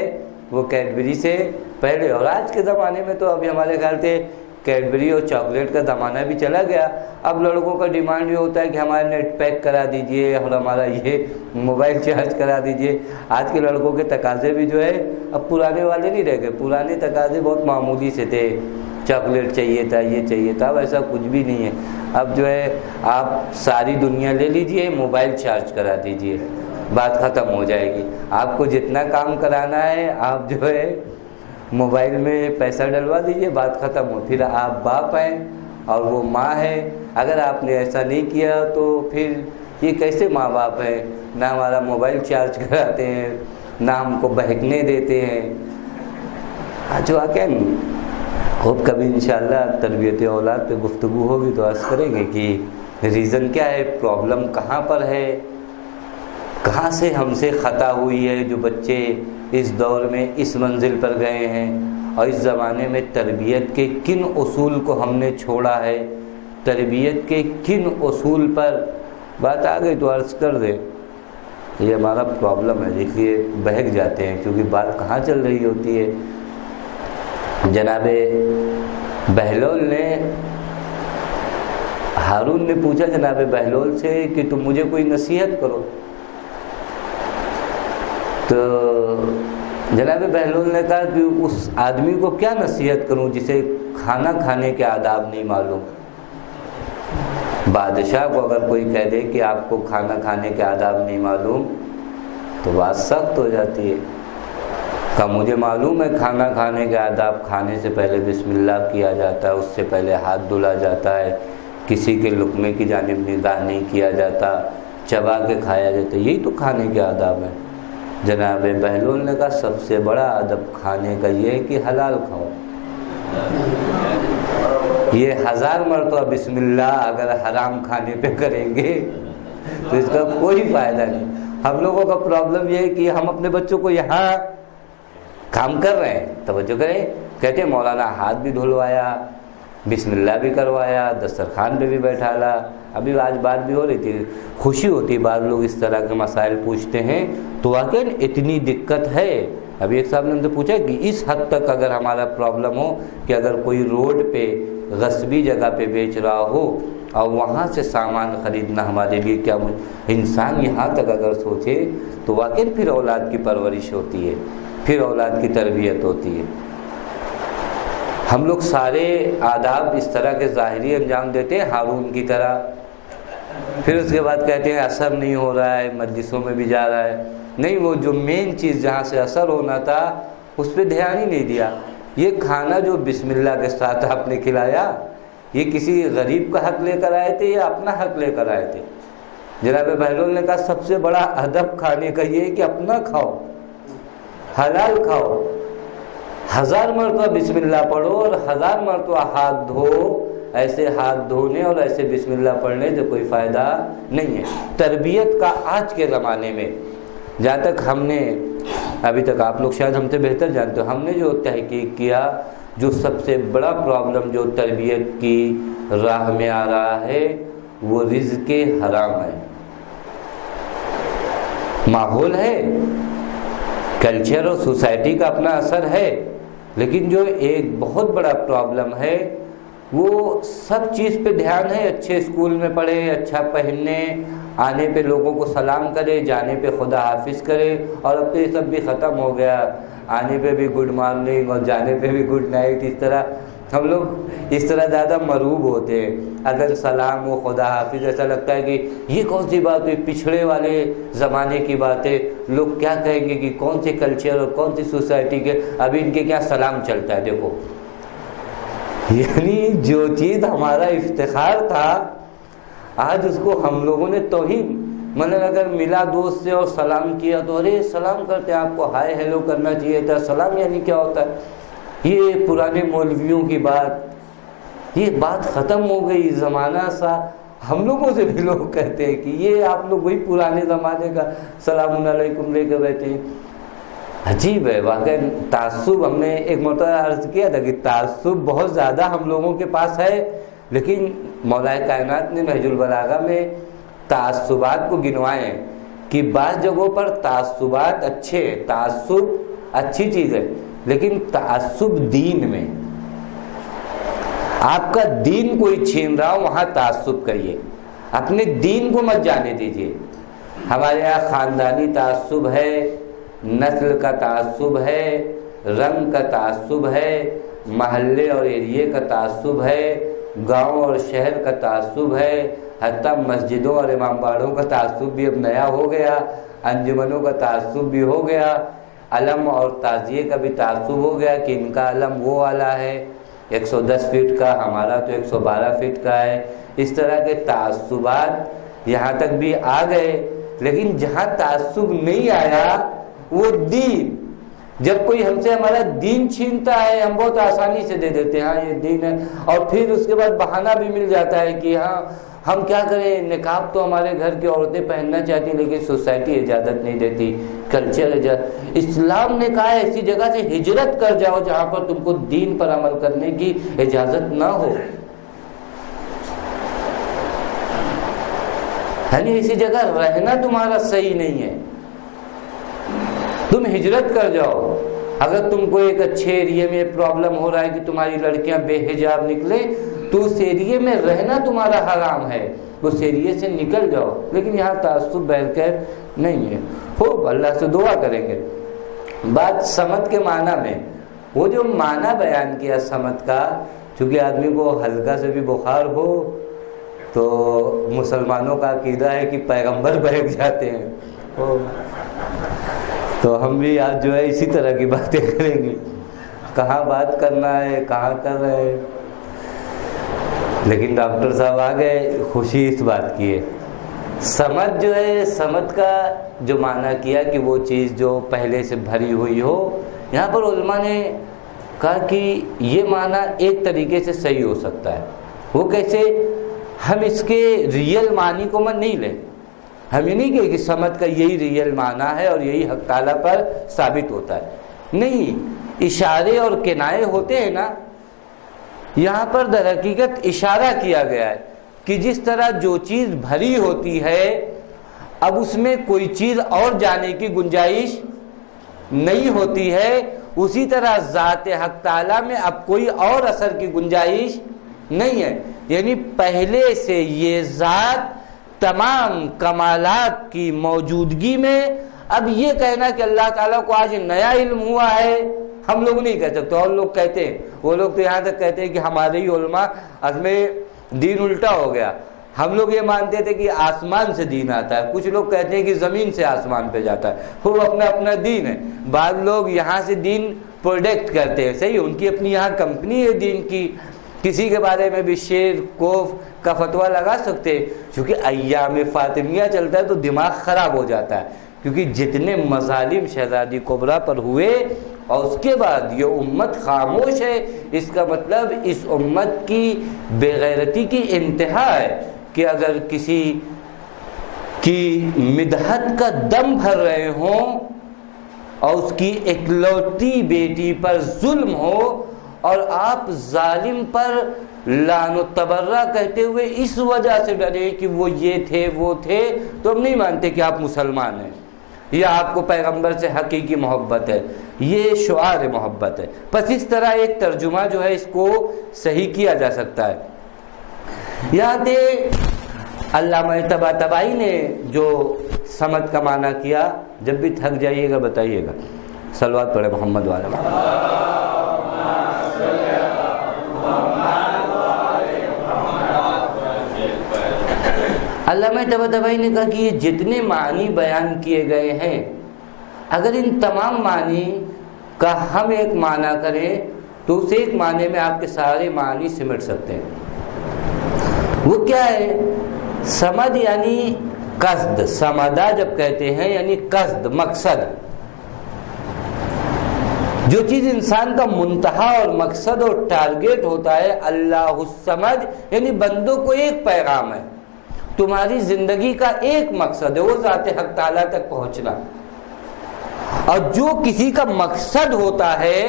وہ کیڈبری سے پہلے۔ اور آج کے زمانے میں تو ابھی ہمارے خیال سے کیڈبری اور چاکلیٹ کا زمانہ بھی چلا گیا۔ اب لڑکوں کا ڈیمانڈ یہ ہوتا ہے کہ ہمارا نیٹ پیک کرا دیجئے اور ہمارا یہ موبائل چارج کرا دیجئے۔ آج کے لڑکوں کے تقاضے بھی جو ہے اب پرانے والے نہیں رہ گئے، پرانے تقاضے بہت معمولی سے تھے، چاکلیٹ چاہیے تھا، یہ چاہیے تھا، اب ایسا کچھ بھی نہیں ہے۔ اب جو ہے آپ ساری دنیا لے لیجئے، موبائل چارج کرا دیجئے، بات ختم ہو جائے گی۔ آپ کو جتنا کام کرانا ہے آپ جو ہے موبائل میں پیسہ ڈلوا دیجئے، بات ختم ہو۔ پھر آپ باپ ہیں اور وہ ماں ہے، اگر آپ نے ایسا نہیں کیا تو پھر یہ کیسے ماں باپ ہیں؟ نہ ہمارا موبائل چارج کراتے ہیں، نہ ہم کو بہکنے دیتے ہیں۔ جو واقعہ خوب کبھی انشاءاللہ تربیت اولاد پہ گفتگو ہوگی تو عرض کریں گے کہ ریزن کیا ہے، پرابلم کہاں پر ہے، کہاں سے ہم سے خطا ہوئی ہے جو بچے اس دور میں اس منزل پر گئے ہیں، اور اس زمانے میں تربیت کے کن اصول کو ہم نے چھوڑا ہے، تربیت کے کن اصول پر بات آ گئی تو عرض کر دے۔ یہ ہمارا پرابلم ہے، دیکھیے بہک جاتے ہیں کیونکہ بات کہاں چل رہی ہوتی ہے۔ جناب بہلول نے، ہارون نے پوچھا جناب بہلول سے کہ تم مجھے کوئی نصیحت کرو، تو جناب بہلول نے کہا کہ اس آدمی کو کیا نصیحت کروں جسے کھانا کھانے کے آداب نہیں معلوم۔ بادشاہ کو اگر کوئی کہہ دے کہ آپ کو کھانا کھانے کے آداب نہیں معلوم تو بات سخت ہو جاتی ہے۔ کہ مجھے معلوم ہے کھانا کھانے کے آداب، کھانے سے پہلے بسم اللہ کیا جاتا ہے، اس سے پہلے ہاتھ دھلا جاتا ہے، کسی کے لقمے کی جانب نگاہ نہیں کیا جاتا، چبا کے کھایا جاتا ہے، یہی تو کھانے کے آداب ہیں۔ جناب بہلول نے کہا سب سے بڑا ادب کھانے کا یہ ہے کہ حلال کھاؤ۔ یہ 1000 مرتبہ بسم اللہ اگر حرام کھانے پہ کریں گے تو اس کا کوئی فائدہ نہیں۔ ہم لوگوں کا پرابلم یہ ہے کہ ہم اپنے بچوں کو یہاں کام کر رہے ہیں، توجہ کریں، کہتے ہیں مولانا ہاتھ بھی دھلوایا، بسم اللہ بھی کروایا، دسترخوان پہ بھی بیٹھا لا۔ ابھی آج بات بھی ہو رہی تھی، خوشی ہوتی، بعض لوگ اس طرح کے مسائل پوچھتے ہیں تو واقعی اتنی دقت ہے۔ ابھی ایک صاحب نے ہم سے پوچھا کہ اس حد تک اگر ہمارا پرابلم ہو کہ اگر کوئی روڈ پہ غصبی جگہ پہ بیچ رہا ہو اور وہاں سے سامان خریدنا ہمارے لیے کیا، انسان یہاں تک اگر سوچے تو واقعی پھر اولاد کی پرورش ہوتی ہے، پھر اولاد کی تربیت ہوتی ہے۔ ہم لوگ سارے آداب اس طرح کے ظاہری انجام دیتے ہیں ہارون کی طرح، پھر اس کے بعد کہتے ہیں اثر نہیں ہو رہا ہے، مجلسوں میں بھی جا رہا ہے، نہیں، وہ جو مین چیز جہاں سے اثر ہونا تھا اس پہ دھیان ہی نہیں دیا۔ یہ کھانا جو بسم اللہ کے ساتھ آپ نے کھلایا، یہ کسی غریب کا حق لے کر آئے تھے یا اپنا حق لے کر آئے تھے؟ جناب بہلول نے کہا سب سے بڑا ادب کھانے کا یہ ہے کہ اپنا کھاؤ، حلال کھاؤ، 1000 مرتبہ بسم اللہ پڑھو اور 1000 مرتبہ ہاتھ دھو۔ ایسے ہاتھ دھونے اور ایسے بسم اللہ پڑھنے سے کوئی فائدہ نہیں ہے۔ تربیت کا آج کے زمانے میں جہاں تک ہم نے ابھی تک، آپ لوگ شاید ہم سے بہتر جانتے ہو، ہم نے جو تحقیق کیا، جو سب سے بڑا پرابلم جو تربیت کی راہ میں آ رہا ہے وہ رزق حرام ہے۔ ماحول ہے، کلچر اور سوسائٹی کا اپنا اثر ہے، لیکن جو ایک بہت بڑا پرابلم ہے وہ سب چیز پہ دھیان ہے. اچھے اسکول میں پڑھے، اچھا پہننے، آنے پہ لوگوں کو سلام کرے، جانے پہ خدا حافظ کرے، اور اب تو یہ سب بھی ختم ہو گیا، آنے پہ بھی گڈ مارننگ اور جانے پہ بھی گڈ نائٹ. اس طرح ہم لوگ اس طرح زیادہ مروب ہوتے ہیں. اگر سلام و خدا حافظ ایسا لگتا ہے کہ یہ کون سی بات ہوئی، پچھڑے والے زمانے کی باتیں، لوگ کیا کہیں گے کہ کون سے کلچر اور کون سی سوسائٹی کے ابھی ان کے کیا سلام چلتا ہے. دیکھو، یعنی جو چیز ہمارا افتخار تھا آج اس کو ہم لوگوں نے توہین. مطلب اگر ملا دوست سے اور سلام کیا تو ارے سلام کرتے ہیں، آپ کو ہائے ہیلو کرنا چاہیے تھا. سلام یعنی کیا ہوتا ہے؟ یہ پرانے مولویوں کی بات، یہ بات ختم ہو گئی. زمانہ سا ہم لوگوں سے بھی لوگ کہتے ہیں کہ یہ آپ لوگ وہی پرانے زمانے کا سلام علیکم لے کر بیٹھے ہیں. عجیب ہے واقعی. تعصب ہم نے ایک مرتبہ عرض کیا تھا کہ تعصب بہت زیادہ ہم لوگوں کے پاس ہے، لیکن مولا کائنات نے نہج البلاغہ میں تعصبات کو گنوائے ہیں کہ بعض جگہوں پر تعصبات اچھے، تعصب اچھی چیز ہے، لیکن تعصب دین میں، آپ کا دین کوئی چھین رہا ہو وہاں تعصب کریے، اپنے دین کو مت جانے دیجیے. ہمارے یہاں خاندانی تعصب ہے، نسل کا تعصب ہے، رنگ کا تعصب ہے، محلے اور ایریے کا تعصب ہے، گاؤں اور شہر کا تعصب ہے، حتیٰ مسجدوں اور امام باڑوں کا تعصب بھی اب نیا ہو گیا، انجمنوں کا تعصب بھی ہو گیا، علم اور تعزیے کا بھی تعصب ہو گیا کہ ان کا علم وہ والا ہے 110 فٹ کا، ہمارا تو 112 فٹ کا ہے. اس طرح کے تعصبات یہاں تک بھی آ گئے. لیکن جہاں تعصب نہیں آیا وہ دین. جب کوئی ہم سے ہمارا دین چھینتا ہے ہم بہت آسانی سے دے دیتے ہیں، ہاں یہ دین ہے، اور پھر اس کے بعد بہانہ بھی مل جاتا ہے کہ ہاں ہم کیا کریں، نقاب تو ہمارے گھر کی عورتیں پہننا چاہتی ہیں لیکن سوسائٹی اجازت نہیں دیتی، کلچر اجازت. اسلام نے کہا ہے ایسی جگہ سے ہجرت کر جاؤ جہاں پر تم کو دین پر عمل کرنے کی اجازت نہ ہو. یعنی ایسی جگہ رہنا تمہارا صحیح نہیں ہے، تم ہجرت کر جاؤ. اگر تم کو ایک اچھے ایریے میں پرابلم ہو رہا ہے کہ تمہاری لڑکیاں بے حجاب نکلے تو اس ایریے میں رہنا تمہارا حرام ہے، اس ایریے سے نکل جاؤ. لیکن یہاں تعصب بہرکیف نہیں ہے. خوب اللہ سے دعا کریں گے. بات سمت کے معنی میں، وہ جو معنی بیان کیا سمت کا، چونکہ آدمی کو ہلکا سے بھی بخار ہو تو مسلمانوں کا عقیدہ ہے کہ پیغمبر بہک جاتے ہیں، تو ہم بھی آج جو ہے اسی طرح کی باتیں کریں گے. کہاں بات کرنا ہے، کہاں کر رہے ہیں. لیکن ڈاکٹر صاحب آ گئے، خوشی اس بات کی ہے. سمت جو ہے، سمت کا جو معنی کیا کہ وہ چیز جو پہلے سے بھری ہوئی ہو. یہاں پر علماء نے کہا کہ یہ معنی ایک طریقے سے صحیح ہو سکتا ہے. وہ کیسے؟ ہم اس کے ریئل معنی کو من نہیں لیں. ہم یہ نہیں کہیں کہ سمت کا یہی ریئل معنی ہے اور یہی حق تعالیٰ پر ثابت ہوتا ہے. نہیں، اشارے اور کنائے ہوتے ہیں نا. یہاں پر در حقیقت اشارہ کیا گیا ہے کہ جس طرح جو چیز بھری ہوتی ہے اب اس میں کوئی چیز اور جانے کی گنجائش نہیں ہوتی ہے، اسی طرح ذات حق تعالیٰ میں اب کوئی اور اثر کی گنجائش نہیں ہے. یعنی پہلے سے یہ ذات تمام کمالات کی موجودگی میں اب یہ کہنا کہ اللہ تعالیٰ کو آج نیا علم ہوا ہے ہم لوگ نہیں کہہ سکتے. اور لوگ کہتے ہیں، وہ لوگ تو یہاں تک کہتے ہیں کہ ہمارے ہی علماء از میں دین الٹا ہو گیا. ہم لوگ یہ مانتے تھے کہ آسمان سے دین آتا ہے، کچھ لوگ کہتے ہیں کہ زمین سے آسمان پہ جاتا ہے. وہ اپنا اپنا دین ہے. بعض لوگ یہاں سے دین پروڈکٹ کرتے ہیں، صحیح، ان کی اپنی یہاں کمپنی ہے دین کی. کسی کے بارے میں بھی شیر کوف کا فتویٰ لگا سکتے. چونکہ ایام فاطمیہ چلتا ہے تو دماغ خراب ہو جاتا ہے، کیونکہ جتنے مظالم شہزادی کبریٰ پر ہوئے اور اس کے بعد یہ امت خاموش ہے، اس کا مطلب اس امت کی بے غیرتی کی انتہا ہے کہ اگر کسی کی مدحت کا دم بھر رہے ہوں اور اس کی اکلوتی بیٹی پر ظلم ہو اور آپ ظالم پر لعن و تبرہ کہتے ہوئے اس وجہ سے ڈرے کہ وہ یہ تھے وہ تھے، تو ہم نہیں مانتے کہ آپ مسلمان ہیں. یا آپ کو پیغمبر سے حقیقی محبت ہے؟ یہ شعار محبت ہے۔ پس اس طرح ایک ترجمہ جو ہے اس کو صحیح کیا جا سکتا ہے۔ یاد ہے علامہ طباطبائی نے جو صمد کا معنی کیا، جب بھی تھک جائیے گا بتائیے گا، صلوات پڑھے محمد والا۔ علامہ طباطبائی نے کہا کہ یہ جتنے معنی بیان کیے گئے ہیں، اگر ان تمام معنی کا ہم ایک معنی کریں تو اس ایک معنی میں آپ کے سارے معنی سمٹ سکتے ہیں۔ وہ کیا ہے؟ سمد یعنی قصد، سمدہ جب کہتے ہیں یعنی قصد، مقصد۔ جو چیز انسان کا منتہا اور مقصد اور ٹارگیٹ ہوتا ہے، اللہ الصمد یعنی بندوں کو ایک پیغام ہے، تمہاری زندگی کا ایک مقصد ہے، وہ ذات حق تعالیٰ تک پہنچنا۔ اور جو کسی کا مقصد ہوتا ہے،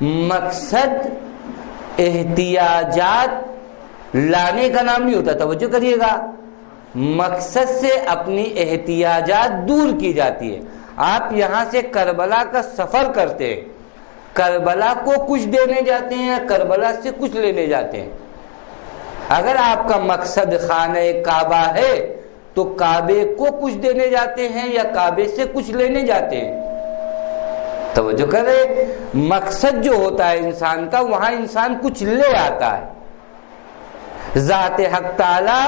مقصد احتیاجات لانے کا نام نہیں ہوتا، توجہ کریے گا، مقصد سے اپنی احتیاجات دور کی جاتی ہے۔ آپ یہاں سے کربلا کا سفر کرتے ہیں، کربلا کو کچھ دینے جاتے ہیں یا کربلا سے کچھ لینے جاتے ہیں؟ اگر آپ کا مقصد خانہ کعبہ ہے تو کعبے کو کچھ دینے جاتے ہیں یا کعبے سے کچھ لینے جاتے ہیں؟ توجہ کرے، مقصد جو ہوتا ہے انسان کا، وہاں انسان کچھ لے آتا ہے۔ ذات حق تعالی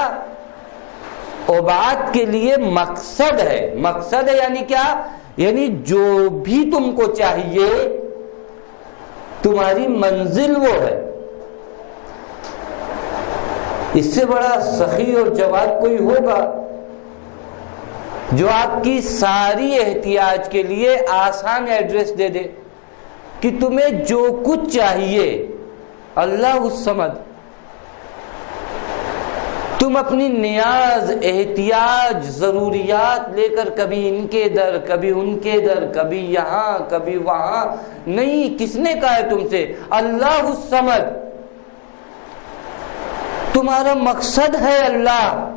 عباد کے لیے مقصد ہے۔ مقصد ہے یعنی کیا؟ یعنی جو بھی تم کو چاہیے، تمہاری منزل وہ ہے۔ اس سے بڑا سخی اور جواد کوئی ہوگا جو آپ کی ساری احتیاج کے لیے آسان ایڈریس دے دے کہ تمہیں جو کچھ چاہیے اللہ الصمد، تم اپنی نیاز، احتیاج، ضروریات لے کر کبھی ان کے در، کبھی ان کے در، کبھی یہاں کبھی وہاں نہیں۔ کس نے کہا ہے تم سے؟ اللہ الصمد۔ تمہارا مقصد ہے اللہ،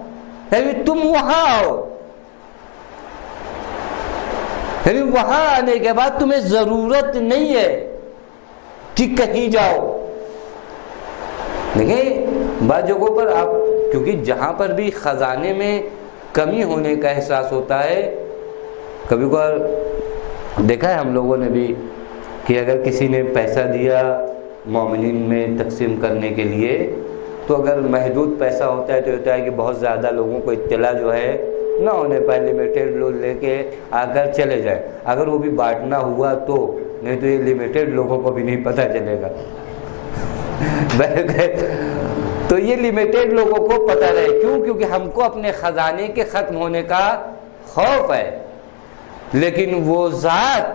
یعنی تم وہاں آؤ، یعنی وہاں آنے کے بعد تمہیں ضرورت نہیں ہے کہ کہیں جاؤ۔ دیکھیں بعض جگہوں پر آپ، کیونکہ جہاں پر بھی خزانے میں کمی ہونے کا احساس ہوتا ہے، کبھی کبھار دیکھا ہے ہم لوگوں نے بھی کہ اگر کسی نے پیسہ دیا مومنین میں تقسیم کرنے کے لیے، تو اگر محدود پیسہ ہوتا ہے تو ہوتا ہے کہ بہت زیادہ لوگوں کو اطلاع جو ہے نہ ہونے پائے، لمیٹیڈ لوگ لے کے آ کر چلے جائے، اگر وہ بھی بانٹنا ہوا تو، نہیں تو یہ لمیٹیڈ لوگوں کو بھی نہیں پتہ چلے گا۔ تو یہ لمیٹیڈ لوگوں کو پتہ رہے، کیوں؟ کیونکہ ہم کو اپنے خزانے کے ختم ہونے کا خوف ہے، لیکن وہ ذات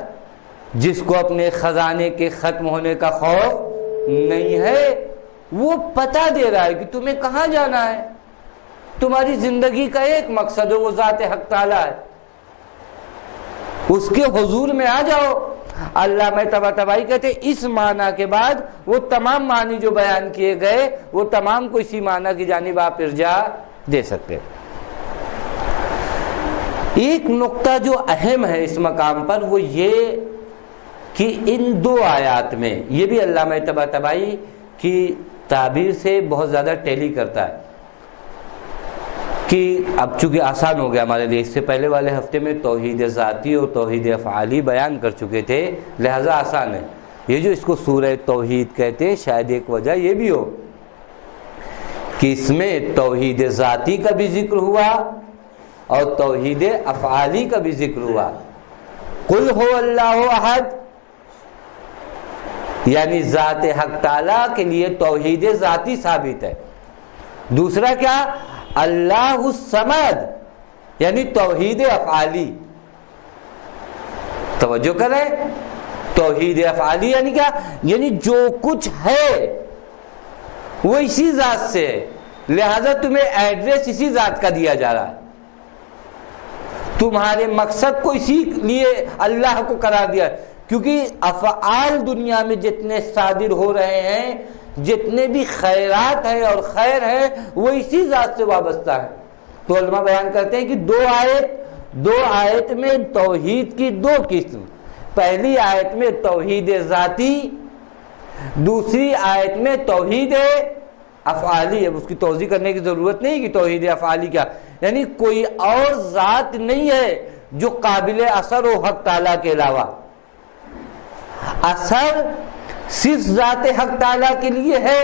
جس کو اپنے خزانے کے ختم ہونے کا خوف نہیں ہے، وہ پتہ دے رہا ہے کہ تمہیں کہاں جانا ہے، تمہاری زندگی کا ایک مقصد ہے، وہ ذات حق تعالی ہے، اس کے حضور میں آ جاؤ۔ علامہ طباطبائی کہتے ہیں اس معنی کے بعد وہ تمام معنی جو بیان کیے گئے، وہ تمام کو اسی معنی کی جانب آپ ارجاع دے سکتے۔ ایک نقطہ جو اہم ہے اس مقام پر وہ یہ کہ ان دو آیات میں، یہ بھی علامہ طباطبائی کی تعبیر سے بہت زیادہ ٹیلی کرتا ہے کہ اب چونکہ آسان ہو گیا ہمارے لیے، اس سے پہلے والے ہفتے میں توحید ذاتی اور توحید افعالی بیان کر چکے تھے، لہذا آسان ہے۔ یہ جو اس کو سورہ توحید کہتے ہیں، شاید ایک وجہ یہ بھی ہو کہ اس میں توحید ذاتی کا بھی ذکر ہوا اور توحید افعالی کا بھی ذکر ہوا۔ قل ہو اللہ احد، یعنی ذات حق تعالیٰ کے لیے توحید ذاتی ثابت ہے۔ دوسرا کیا؟ اللہ الصمد، یعنی توحید افعالی۔ توجہ کریں، توحید افعالی یعنی کیا؟ یعنی جو کچھ ہے وہ اسی ذات سے ہے، لہذا تمہیں ایڈریس اسی ذات کا دیا جا رہا ہے، تمہارے مقصد کو اسی لیے اللہ کو قرار دیا ہے، کیونکہ افعال دنیا میں جتنے صادر ہو رہے ہیں، جتنے بھی خیرات ہیں اور خیر ہے، وہ اسی ذات سے وابستہ ہے۔ تو علماء بیان کرتے ہیں کہ دو آیت دو آیت میں توحید کی دو قسم، پہلی آیت میں توحید ذاتی، دوسری آیت میں توحید افعالی ہے. اس کی توضیح کرنے کی ضرورت نہیں کہ توحید افعالی کیا، یعنی کوئی اور ذات نہیں ہے جو قابل اثر ہو حق تعالیٰ کے علاوہ. اثر صرف ذات حق تعالیٰ کے لیے ہے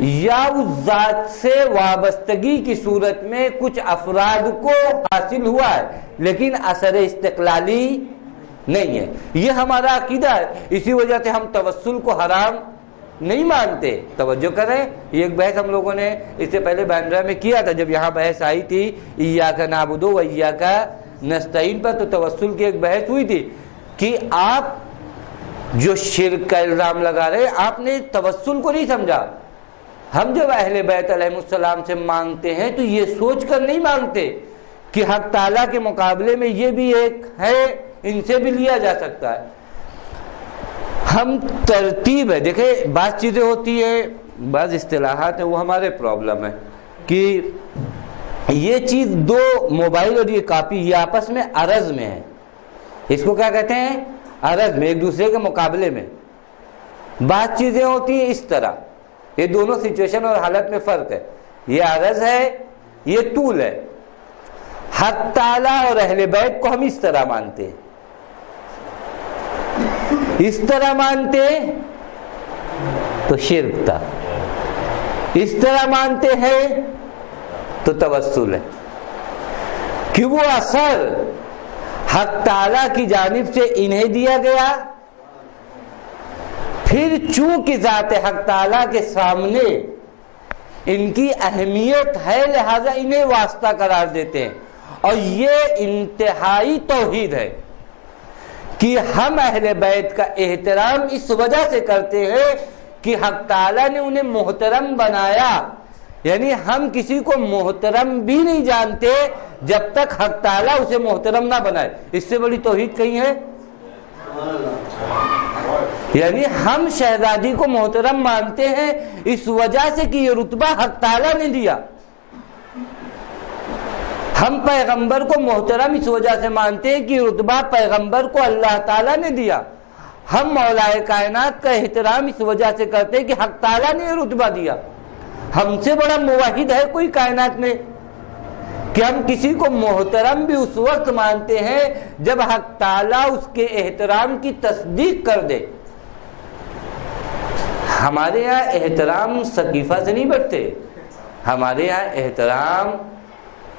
یا اس ذات سے وابستگی کی صورت میں کچھ افراد کو حاصل ہوا ہے لیکن اثر استقلالی نہیں ہے. یہ ہمارا عقیدہ ہے. اسی وجہ سے ہم توسل کو حرام نہیں مانتے. توجہ کریں، یہ ایک بحث ہم لوگوں نے اس سے پہلے باندرا میں کیا تھا جب یہاں بحث آئی تھی ایاک نعبد و ایاک نستعین پر، تو توسل کی ایک بحث ہوئی تھی کہ آپ جو شرک کا الزام لگا رہے آپ نے توسل کو نہیں سمجھا. ہم جب اہل بیت علیہ السلام سے مانگتے ہیں تو یہ سوچ کر نہیں مانگتے کہ حق تعالیٰ کے مقابلے میں یہ بھی ایک ہے، ان سے بھی لیا جا سکتا ہے. ہم ترتیب ہے، دیکھیں بعض چیزیں ہوتی ہیں، بعض اصطلاحات ہیں، وہ ہمارے پرابلم ہے کہ یہ چیز دو موبائل اور یہ کاپی یہ آپس میں عرض میں ہے. اس کو کیا کہتے ہیں؟ عرض میں، ایک دوسرے کے مقابلے میں. بعض چیزیں ہوتی ہیں اس طرح، یہ دونوں سچویشن اور حالت میں فرق ہے. یہ عرض ہے، یہ طول ہے. حق تعالیٰ اور اہل بیت کو ہم اس طرح مانتے ہیں، اس طرح مانتے تو شرک تھا، اس طرح مانتے ہیں تو توسل ہے کہ وہ اثر حق تعالیٰ کی جانب سے انہیں دیا گیا، پھر چونکہ ذات حق تعالیٰ کے سامنے ان کی اہمیت ہے لہذا انہیں واسطہ قرار دیتے ہیں. اور یہ انتہائی توحید ہے کہ ہم اہل بیت کا احترام اس وجہ سے کرتے ہیں کہ حق تعالیٰ نے انہیں محترم بنایا. یعنی ہم کسی کو محترم بھی نہیں جانتے جب تک حق تعالیٰ اسے محترم نہ بنائے. اس سے بڑی توحید کہیں ہے؟ یعنی ہم شہزادی کو محترم مانتے ہیں اس وجہ سے کہ یہ رتبہ حق تعالیٰ نے دیا. ہم پیغمبر کو محترم اس وجہ سے مانتے ہیں کہ رتبہ پیغمبر کو اللہ تعالیٰ نے دیا. ہم مولا کائنات کا احترام اس وجہ سے کرتے ہیں کہ حق تعالیٰ نے یہ رتبہ دیا. ہم سے بڑا موحد ہے کوئی کائنات میں کہ ہم کسی کو محترم بھی اس وقت مانتے ہیں جب حق تعالیٰ اس کے احترام کی تصدیق کر دے. ہمارے یہاں احترام سقیفہ سے نہیں بڑھتے، ہمارے یہاں احترام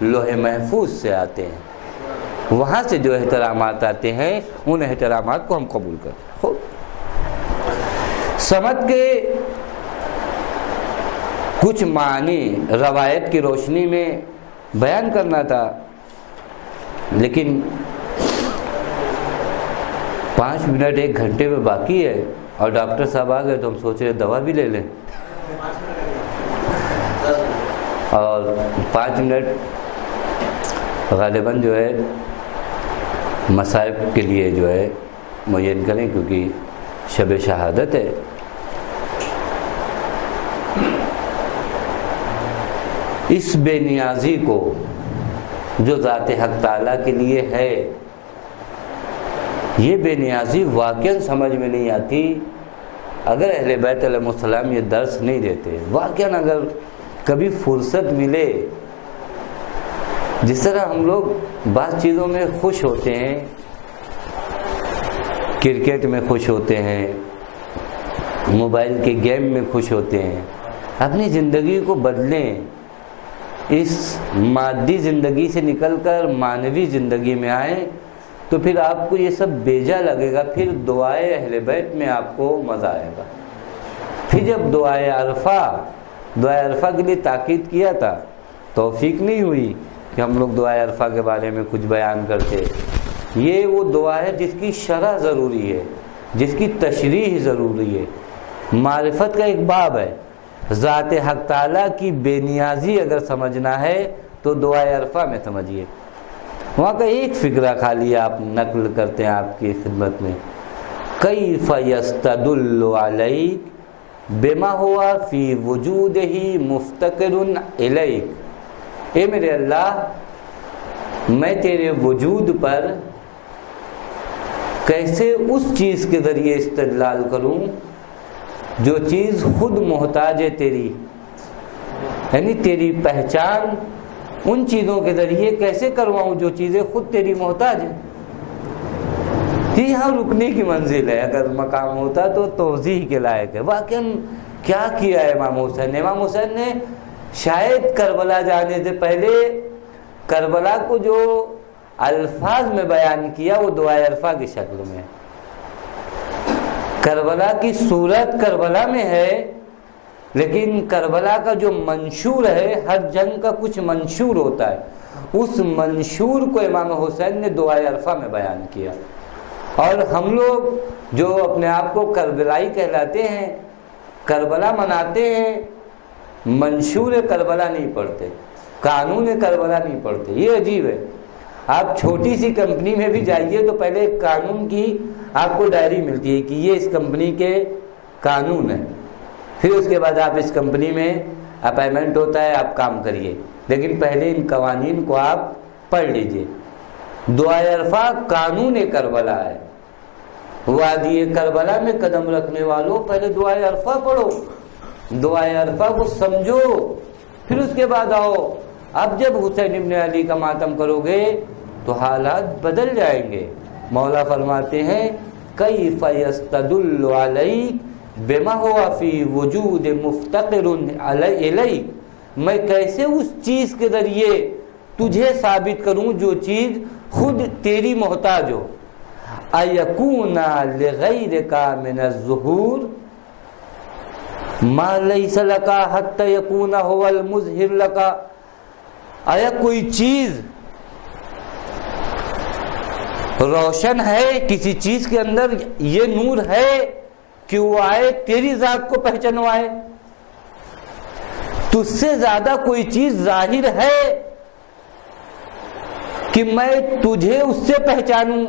لوح محفوظ سے آتے ہیں. وہاں سے جو احترامات آتے ہیں ان احترامات کو ہم قبول کرتے ہیں. سمت کے کچھ معنی روایت کی روشنی میں بیان کرنا تھا، لیکن 5 منٹ 1 گھنٹے میں باقی ہے اور ڈاکٹر صاحب آ گئے تو ہم سوچ رہے دوا بھی لے لیں. اور 5 منٹ غالباً جو ہے مصائب کے لیے جو ہے معین کریں کیونکہ شب شہادت ہے. اس بے نیازی کو جو ذات حق تعالیٰ کے لیے ہے، یہ بے نیازی واقعاً سمجھ میں نہیں آتی اگر اہل بیت علیہ السلام یہ درس نہیں دیتے. واقعاً اگر کبھی فرصت ملے، جس طرح ہم لوگ بعض چیزوں میں خوش ہوتے ہیں، کرکٹ میں خوش ہوتے ہیں، موبائل کے گیم میں خوش ہوتے ہیں، اپنی زندگی کو بدلیں، اس مادی زندگی سے نکل کر معنوی زندگی میں آئیں تو پھر آپ کو یہ سب بیجا لگے گا. پھر دعائے اہل بیت میں آپ کو مزہ آئے گا. پھر جب دعائے عرفہ کے لیے تاکید کیا تھا، توفیق نہیں ہوئی کہ ہم لوگ دعائے عرفہ کے بارے میں کچھ بیان کرتے. یہ وہ دعا ہے جس کی شرح ضروری ہے، جس کی تشریح ضروری ہے. معرفت کا ایک باب ہے. ذات حق تعالیٰ کی بے نیازی اگر سمجھنا ہے تو دعائے عرفہ میں سمجھیے. وہاں کا ایک فقرہ خالی آپ نقل کرتے ہیں آپ کی خدمت میں. کیف یستدل علیک بما ہوا فی وجودہ مفتقر الیک. اے میرے اللہ، میں تیرے وجود پر کیسے اس چیز کے ذریعے استدلال کروں جو چیز خود محتاج ہے تیری، یعنی تیری پہچان ان چیزوں کے ذریعے کیسے کرواؤں جو چیزیں خود تیری محتاج ہیں۔ یہاں رکنے کی منزل ہے، اگر مقام ہوتا تو توضیح کے لائق ہے۔ واقعاً کیا کیا ہے امام حسین نے؟ امام حسین نے شاید کربلا جانے سے پہلے کربلا کو جو الفاظ میں بیان کیا وہ دعائے عرفہ کی شکل میں، کربلا کی صورت کربلا میں ہے، لیکن کربلا کا جو منشور ہے، ہر جنگ کا کچھ منشور ہوتا ہے، اس منشور کو امام حسین نے دعائے عرفہ میں بیان کیا۔ اور ہم لوگ جو اپنے آپ کو کربلائی کہلاتے ہیں، کربلا مناتے ہیں، منشور کربلا نہیں پڑھتے، قانون کربلا نہیں پڑھتے۔ یہ عجیب ہے، آپ چھوٹی سی کمپنی میں بھی جائیے تو پہلے قانون کی آپ کو ڈائری ملتی ہے کہ یہ اس کمپنی کے قانون ہیں، پھر اس کے بعد آپ اس کمپنی میں اپائنمنٹ ہوتا ہے، آپ کام کریے، لیکن پہلے ان قوانین کو آپ پڑھ لیجئے۔ دعائے عرفہ قانون کربلا ہے۔ وادی کربلا میں قدم رکھنے والوں پہلے دعائے عرفہ پڑھو، دعائے عرفہ کو سمجھو، پھر اس کے بعد آؤ۔ اب جب حسین ابن علی کا ماتم کرو گے تو حالات بدل جائیں گے۔ مولا فرماتے ہیں کیف یستدل علیک بما ہوا فی وجود مفتقر الیک، میں کیسے اس چیز کے ذریعے تجھے ثابت کروں جو چیز خود تیری محتاج ہو۔ ایکون لغیرک من الظہور ما لیس لکا حتی یکون هو المظہر لکا، آیا کوئی چیز روشن ہے، کسی چیز کے اندر یہ نور ہے کہ وہ آئے تیری ذات کو پہچنوائے؟ تجھ سے زیادہ کوئی چیز ظاہر ہے کہ میں تجھے اس سے پہچانوں؟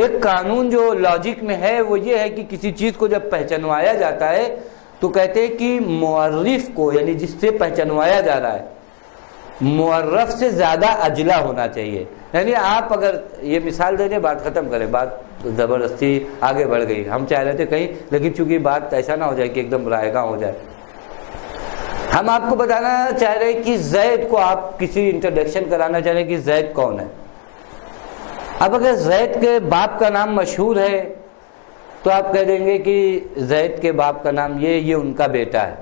ایک قانون جو لاجک میں ہے وہ یہ ہے کہ کسی چیز کو جب پہچنوایا جاتا ہے تو کہتے ہیں کہ معرف کو، یعنی جس سے پہچنوایا جا رہا ہے، معرف سے زیادہ اجلا ہونا چاہیے۔ یعنی آپ اگر یہ مثال دے دیں، بات ختم کریں، بات زبردستی آگے بڑھ گئی، ہم چاہ رہے تھے کہیں، لیکن چونکہ بات ایسا نہ ہو جائے کہ ایک دم رائے گاں ہو جائے۔ ہم آپ کو بتانا چاہ رہے ہیں کہ زید کو آپ کسی انٹروڈکشن کرانا چاہ رہے ہیں کہ زید کون ہے۔ اب اگر زید کے باپ کا نام مشہور ہے تو آپ کہہ دیں گے کہ زید کے باپ کا نام یہ ان کا بیٹا ہے۔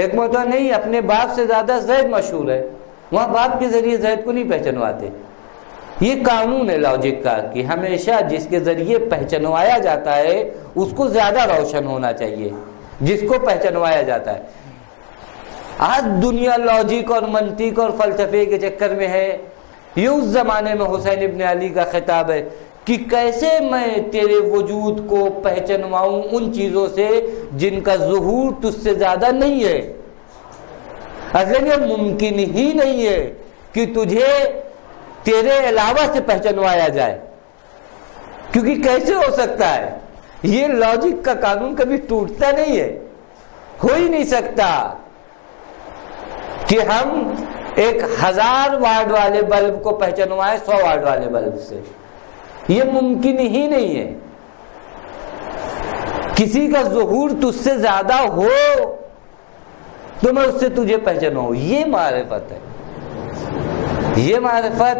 ایک مرتبہ نہیں، اپنے باپ سے زیادہ زید مشہور ہے، وہاں باپ کے ذریعے زید کو نہیں پہچنواتے۔ یہ قانون ہے لاجک کا کہ ہمیشہ جس کے ذریعے پہچنوایا جاتا ہے اس کو زیادہ روشن ہونا چاہیے جس کو پہچنوایا جاتا ہے۔ آج دنیا لاجک اور منطق اور فلسفے کے چکر میں ہے۔ یہ اس زمانے میں حسین ابن علی کا خطاب ہے کہ کیسے میں تیرے وجود کو پہچنواؤں ان چیزوں سے جن کا ظہور تجھ سے زیادہ نہیں ہے۔ اصل یہ ممکن ہی نہیں ہے کہ تجھے تیرے علاوہ سے پہچنوایا جائے، کیونکہ کیسے ہو سکتا ہے؟ یہ لاجک کا قانون کبھی ٹوٹتا نہیں ہے، ہو ہی نہیں سکتا کہ ہم ایک 1000 واٹ والے بلب کو پہچنوائے 100 واٹ والے بلب سے، یہ ممکن ہی نہیں ہے۔ کسی کا ظہور تجھ سے زیادہ ہو تو میں اس سے تجھے پہچنواؤں، یہ معرفت ہے۔ یہ معرفت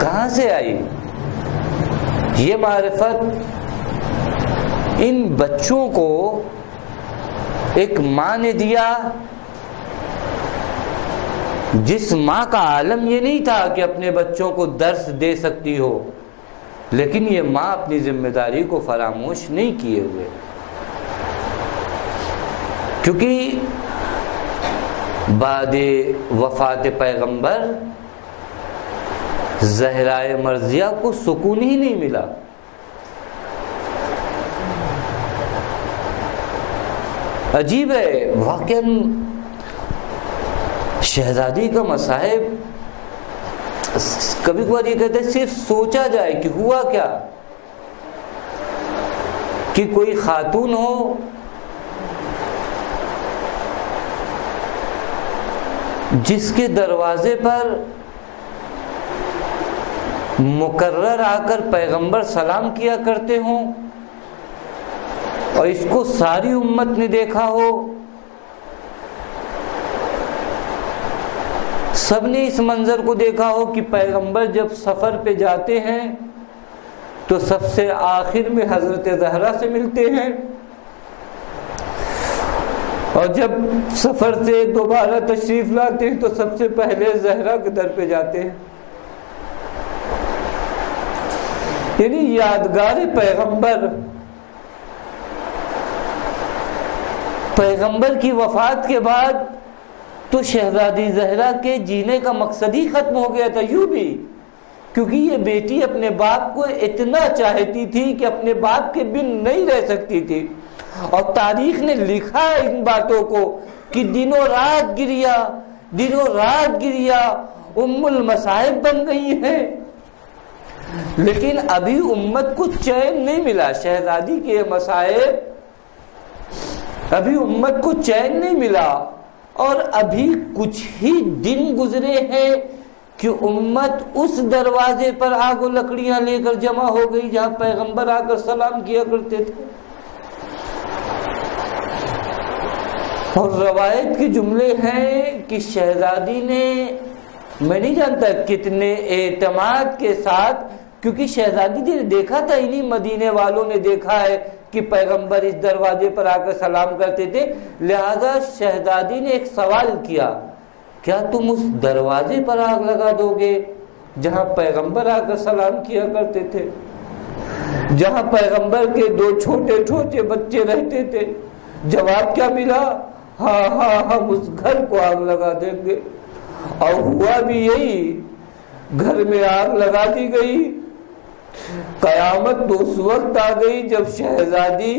کہاں سے آئی؟ یہ معرفت ان بچوں کو ایک ماں نے دیا، جس ماں کا عالم یہ نہیں تھا کہ اپنے بچوں کو درس دے سکتی ہو، لیکن یہ ماں اپنی ذمہ داری کو فراموش نہیں کیے ہوئے، کیونکہ بعد وفات پیغمبر زہرائے مرضیہ کو سکون ہی نہیں ملا۔ عجیب ہے واقعاً، شہزادی کا مصائب کبھی کبھار یہ کہتے ہیں صرف سوچا جائے کہ ہوا کیا، کہ کوئی خاتون ہو جس کے دروازے پر مکرر آ کر پیغمبر سلام کیا کرتے ہوں اور اس کو ساری امت نے دیکھا ہو، سب نے اس منظر کو دیکھا ہو کہ پیغمبر جب سفر پہ جاتے ہیں تو سب سے آخر میں حضرت زہرا سے ملتے ہیں، اور جب سفر سے دوبارہ تشریف لاتے ہیں تو سب سے پہلے زہرا کے در پہ جاتے ہیں۔ یعنی یادگار پیغمبر کی وفات کے بعد تو شہزادی زہرا کے جینے کا مقصد ہی ختم ہو گیا تھا، یوں بھی، کیونکہ یہ بیٹی اپنے باپ کو اتنا چاہتی تھی کہ اپنے باپ کے بن نہیں رہ سکتی تھی، اور تاریخ نے لکھا ہے ان باتوں کو کہ دنوں رات گریا ام المصائب بن گئی ہیں، لیکن ابھی امت کو چین نہیں ملا۔ شہزادی کے مصائب ابھی امت کو چین نہیں ملا، اور ابھی کچھ ہی دن گزرے ہیں کہ امت اس دروازے پر آگ و لکڑیاں لے کر جمع ہو گئی جہاں پیغمبر آ کر سلام کیا کرتے تھے۔ اور روایت کے جملے ہیں کہ شہزادی نے، میں نہیں جانتا کتنے اعتماد کے ساتھ، کیونکہ شہزادی نے دیکھا تھا، انہی مدینے والوں نے دیکھا ہے کہ پیغمبر اس دروازے پر آ کر سلام کرتے تھے، لہذا شہزادی نے ایک سوال کیا، کیا تم اس دروازے پر آگ لگا دو گے جہاں پیغمبر آ کر سلام کیا کرتے تھے، جہاں پیغمبر کے 2 چھوٹے چھوٹے بچے رہتے تھے؟ جواب کیا ملا؟ ہاں ہم اس گھر کو آگ لگا دیں گے۔ اور ہوا بھی یہی، گھر میں آگ لگا دی گئی۔ قیامت تو اس وقت آ گئی جب شہزادی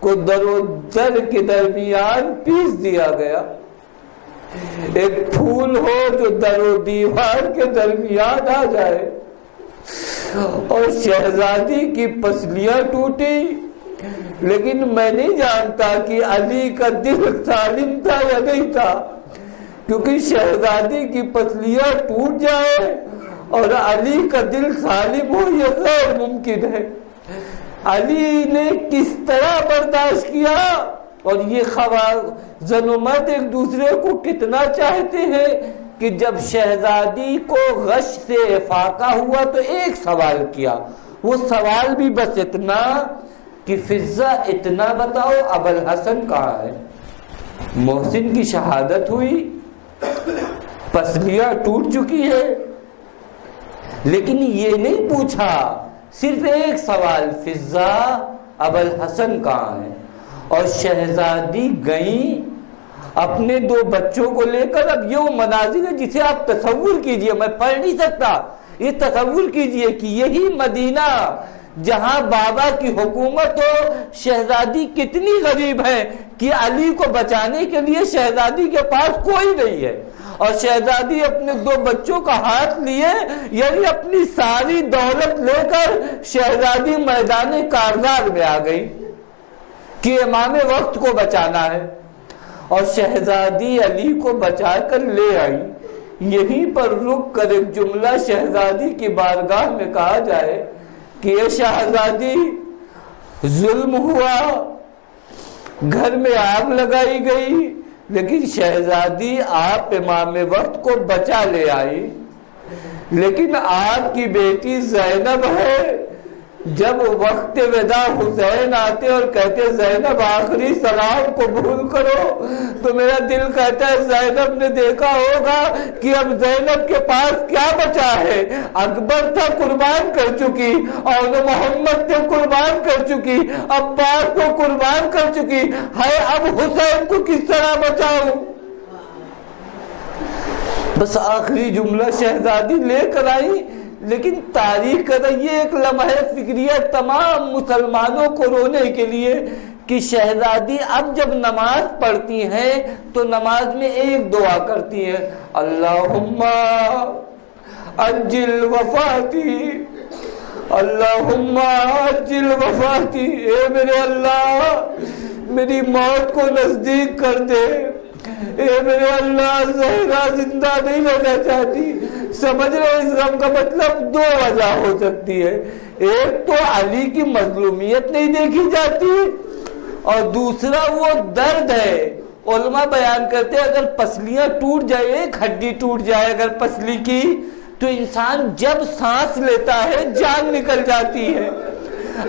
کو در و در کے درمیان پیس دیا گیا۔ ایک پھول ہو جو در و دیوار کے درمیان آ جائے، اور شہزادی کی پسلیاں ٹوٹی، لیکن میں نہیں جانتا کہ علی کا دل سالم تھا یا نہیں تھا، کیونکہ شہزادی کی پسلیاں ٹوٹ جائے اور علی کا دل سالم ہو یہ غیر ممکن ہے۔ علی نے کس طرح برداشت کیا، اور یہ زن و مرد ایک دوسرے کو کتنا چاہتے ہیں کہ جب شہزادی کو غش سے افاقہ ہوا تو ایک سوال کیا، وہ سوال بھی بس اتنا کہ فضہ اتنا بتاؤ ابوالحسن کہاں ہے؟ محسن کی شہادت ہوئی، پسلیاں ٹوٹ چکی ہے، لیکن یہ نہیں پوچھا، صرف ایک سوال، فضہ ابوالحسن کہاں ہے؟ اور شہزادی گئیں اپنے 2 بچوں کو لے کر۔ اب یہ وہ مناظر ہے جسے آپ تصور کیجئے، میں پڑھ نہیں سکتا، یہ تصور کیجئے کہ یہی مدینہ جہاں بابا کی حکومت ہو، شہزادی کتنی غریب ہے کہ علی کو بچانے کے لیے شہزادی کے پاس کوئی نہیں ہے، اور شہزادی اپنے 2 بچوں کا ہاتھ لیے، یعنی اپنی ساری دولت لے کر شہزادی میدان کارزار میں آ گئی کہ امام وقت کو بچانا ہے، اور شہزادی علی کو بچا کر لے آئی۔ یہیں پر رک کر ایک جملہ شہزادی کی بارگاہ میں کہا جائے کہ یہ شہزادی ظلم ہوا، گھر میں آگ لگائی گئی، لیکن شہزادی آپ امام وقت کو بچا لے آئی، لیکن آپ کی بیٹی زینب ہے، جب وقت ودا حسین آتے اور کہتے زینب آخری سلام کو قبول کرو، تو میرا دل کہتا ہے زینب نے دیکھا ہوگا کہ اب زینب کے پاس کیا بچا ہے، اکبر تھا قربان کر چکی، اور محمد تھے قربان کر چکی، عباس کو قربان کر چکی ہے، اب حسین کو کس طرح بچاؤں؟ بس آخری جملہ شہزادی لے کر آئی، لیکن تاریخ کا یہ ایک لمحہ فکریہ تمام مسلمانوں کو رونے کے لیے کہ شہزادی اب جب نماز پڑھتی ہیں تو نماز میں ایک دعا کرتی ہیں، اللہم عجل وفاتی، اللہم عجل وفاتی، اے میرے اللہ میری موت کو نزدیک کر دے، اے میرے اللہ زہرا زندہ نہیں رہنا چاہتی. سمجھ رہے اس غم کا مطلب دو وجہ ہو سکتی ہے. ایک تو علی کی مظلومیت نہیں دیکھی جاتی اور دوسرا وہ درد ہے. علماء بیان کرتے ہیں اگر پسلیاں ٹوٹ جائے, ایک ہڈی ٹوٹ جائے اگر پسلی کی, تو انسان جب سانس لیتا ہے جان نکل جاتی ہے.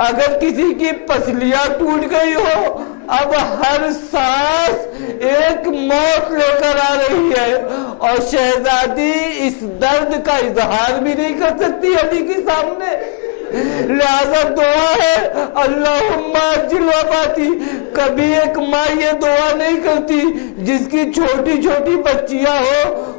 اگر کسی کی پسلیاں ٹوٹ گئی ہو, اب ہر سانس ایک موت لے کر آ رہی ہے, اور شہزادی اس درد کا اظہار بھی نہیں کر سکتی علی کے سامنے. لہذا دعا ہے اللہم عجل وفاتی. کبھی ایک ماں یہ دعا نہیں کرتی جس کی چھوٹی چھوٹی بچیاں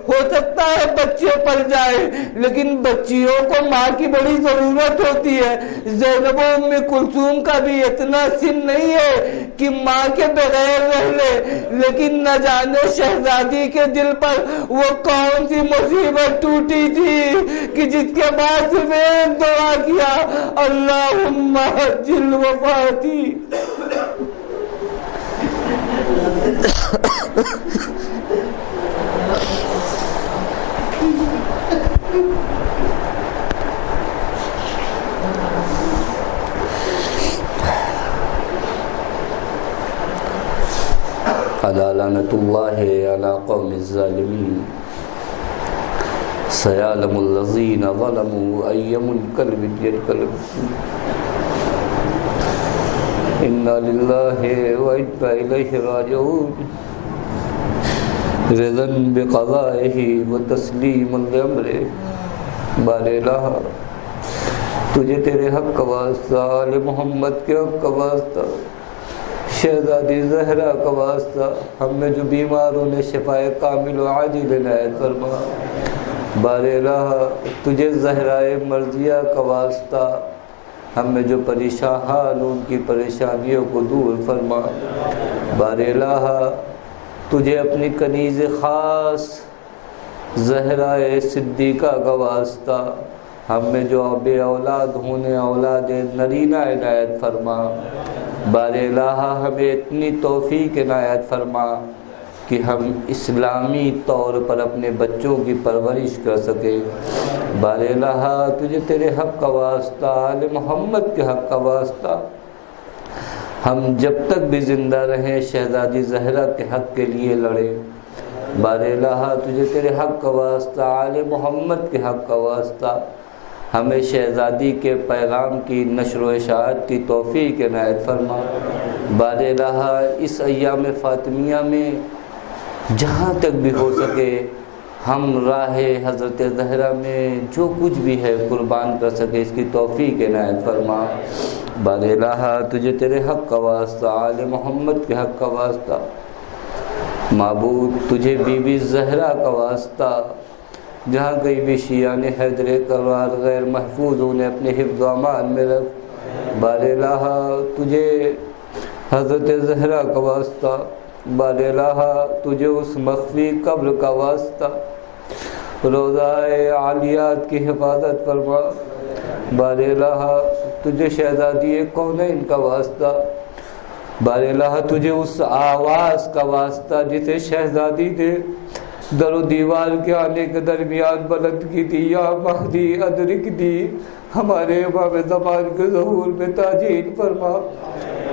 ہو سکتا ہے بچے پل جائے, لیکن بچیوں کو ماں کی بڑی ضرورت ہوتی ہے. زینب و ام کلثوم کا بھی اتنا سن نہیں ہے کہ ماں کے بغیر رہ لے, لیکن نہ جانے شہزادی کے دل پر وہ کون سی مصیبت ٹوٹی تھی کہ جس کے بعد صرف ایک دعا کیا, اللہم عجل وفاتی. لعنت اللہ علی قوم الظالمین سیعلم الذین ظلموا ای منقلب ینقلبون. انا للہ و انا الیہ راجعون. رضا بقضائہ و تسلیما لامرہ. بار الہ تجھے تیرے حق کا واسطہ, آل محمد کے حق کا واسطہ, شہزادی زہرا کا واسطہ, ہم میں جو بیماروں نے شفائے کامل و عاجل عنایت فرما. بار الہ تجھے زہرائے مرضیہ کا واسطہ, ہم میں جو پریشان حال ان کی پریشانیوں کو دور فرما. بار الہ تجھے اپنی کنیز خاص زہرائے صدیقہ کا واسطہ, ہم میں جو بے اولاد ہونے اولاد نرینہ عنایت فرما. بار الہ ہمیں اتنی توفیق عنایت فرما کہ ہم اسلامی طور پر اپنے بچوں کی پرورش کر سکیں. بار الہ تجھے تیرے حق کا واسطہ, آل محمد کے حق کا واسطہ, ہم جب تک بھی زندہ رہیں شہزادی زہرا کے حق کے لیے لڑیں. بار الہ تجھے تیرے حق کا واسطہ, آل محمد کے حق کا واسطہ, ہمیں شہزادی کے پیغام کی نشر و اشاعت کی توفیق عنایت فرما. بار الہ اس ایام فاطمیہ میں جہاں تک بھی ہو سکے ہم راہ حضرت زہرا میں جو کچھ بھی ہے قربان کر سکے, اس کی توفیق عنایت فرما. بار الہ تجھے تیرے حق کا واسطہ, آل محمد کے حق کا واسطہ, معبود تجھے بی بی زہرا کا واسطہ, جہاں کہیں بھی شیعان حیدر کرار غیر محفوظ انہیں اپنے حفظ و امان میں رکھ. بار الہ تجھے حضرت زہرا کا واسطہ, بار الہ تجھے اس مخفی قبر کا واسطہ, روضہ عالیات کی حفاظت فرما. بار الہ تجھے شہزادی کونین کا واسطہ, بار الہ تجھے اس آواز کا واسطہ جسے شہزادی نے در و دیوار کے آنے کے درمیان بلند کی تھی. یا مہدی ادرک دی, ہمارے امام زمان کے ظہور میں تاجیل فرما,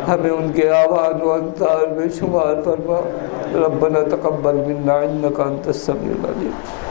ہمیں ان کے آوان و انصار میں شمار فرما. ربنا تقبل منا انک انت السمیع العلیم.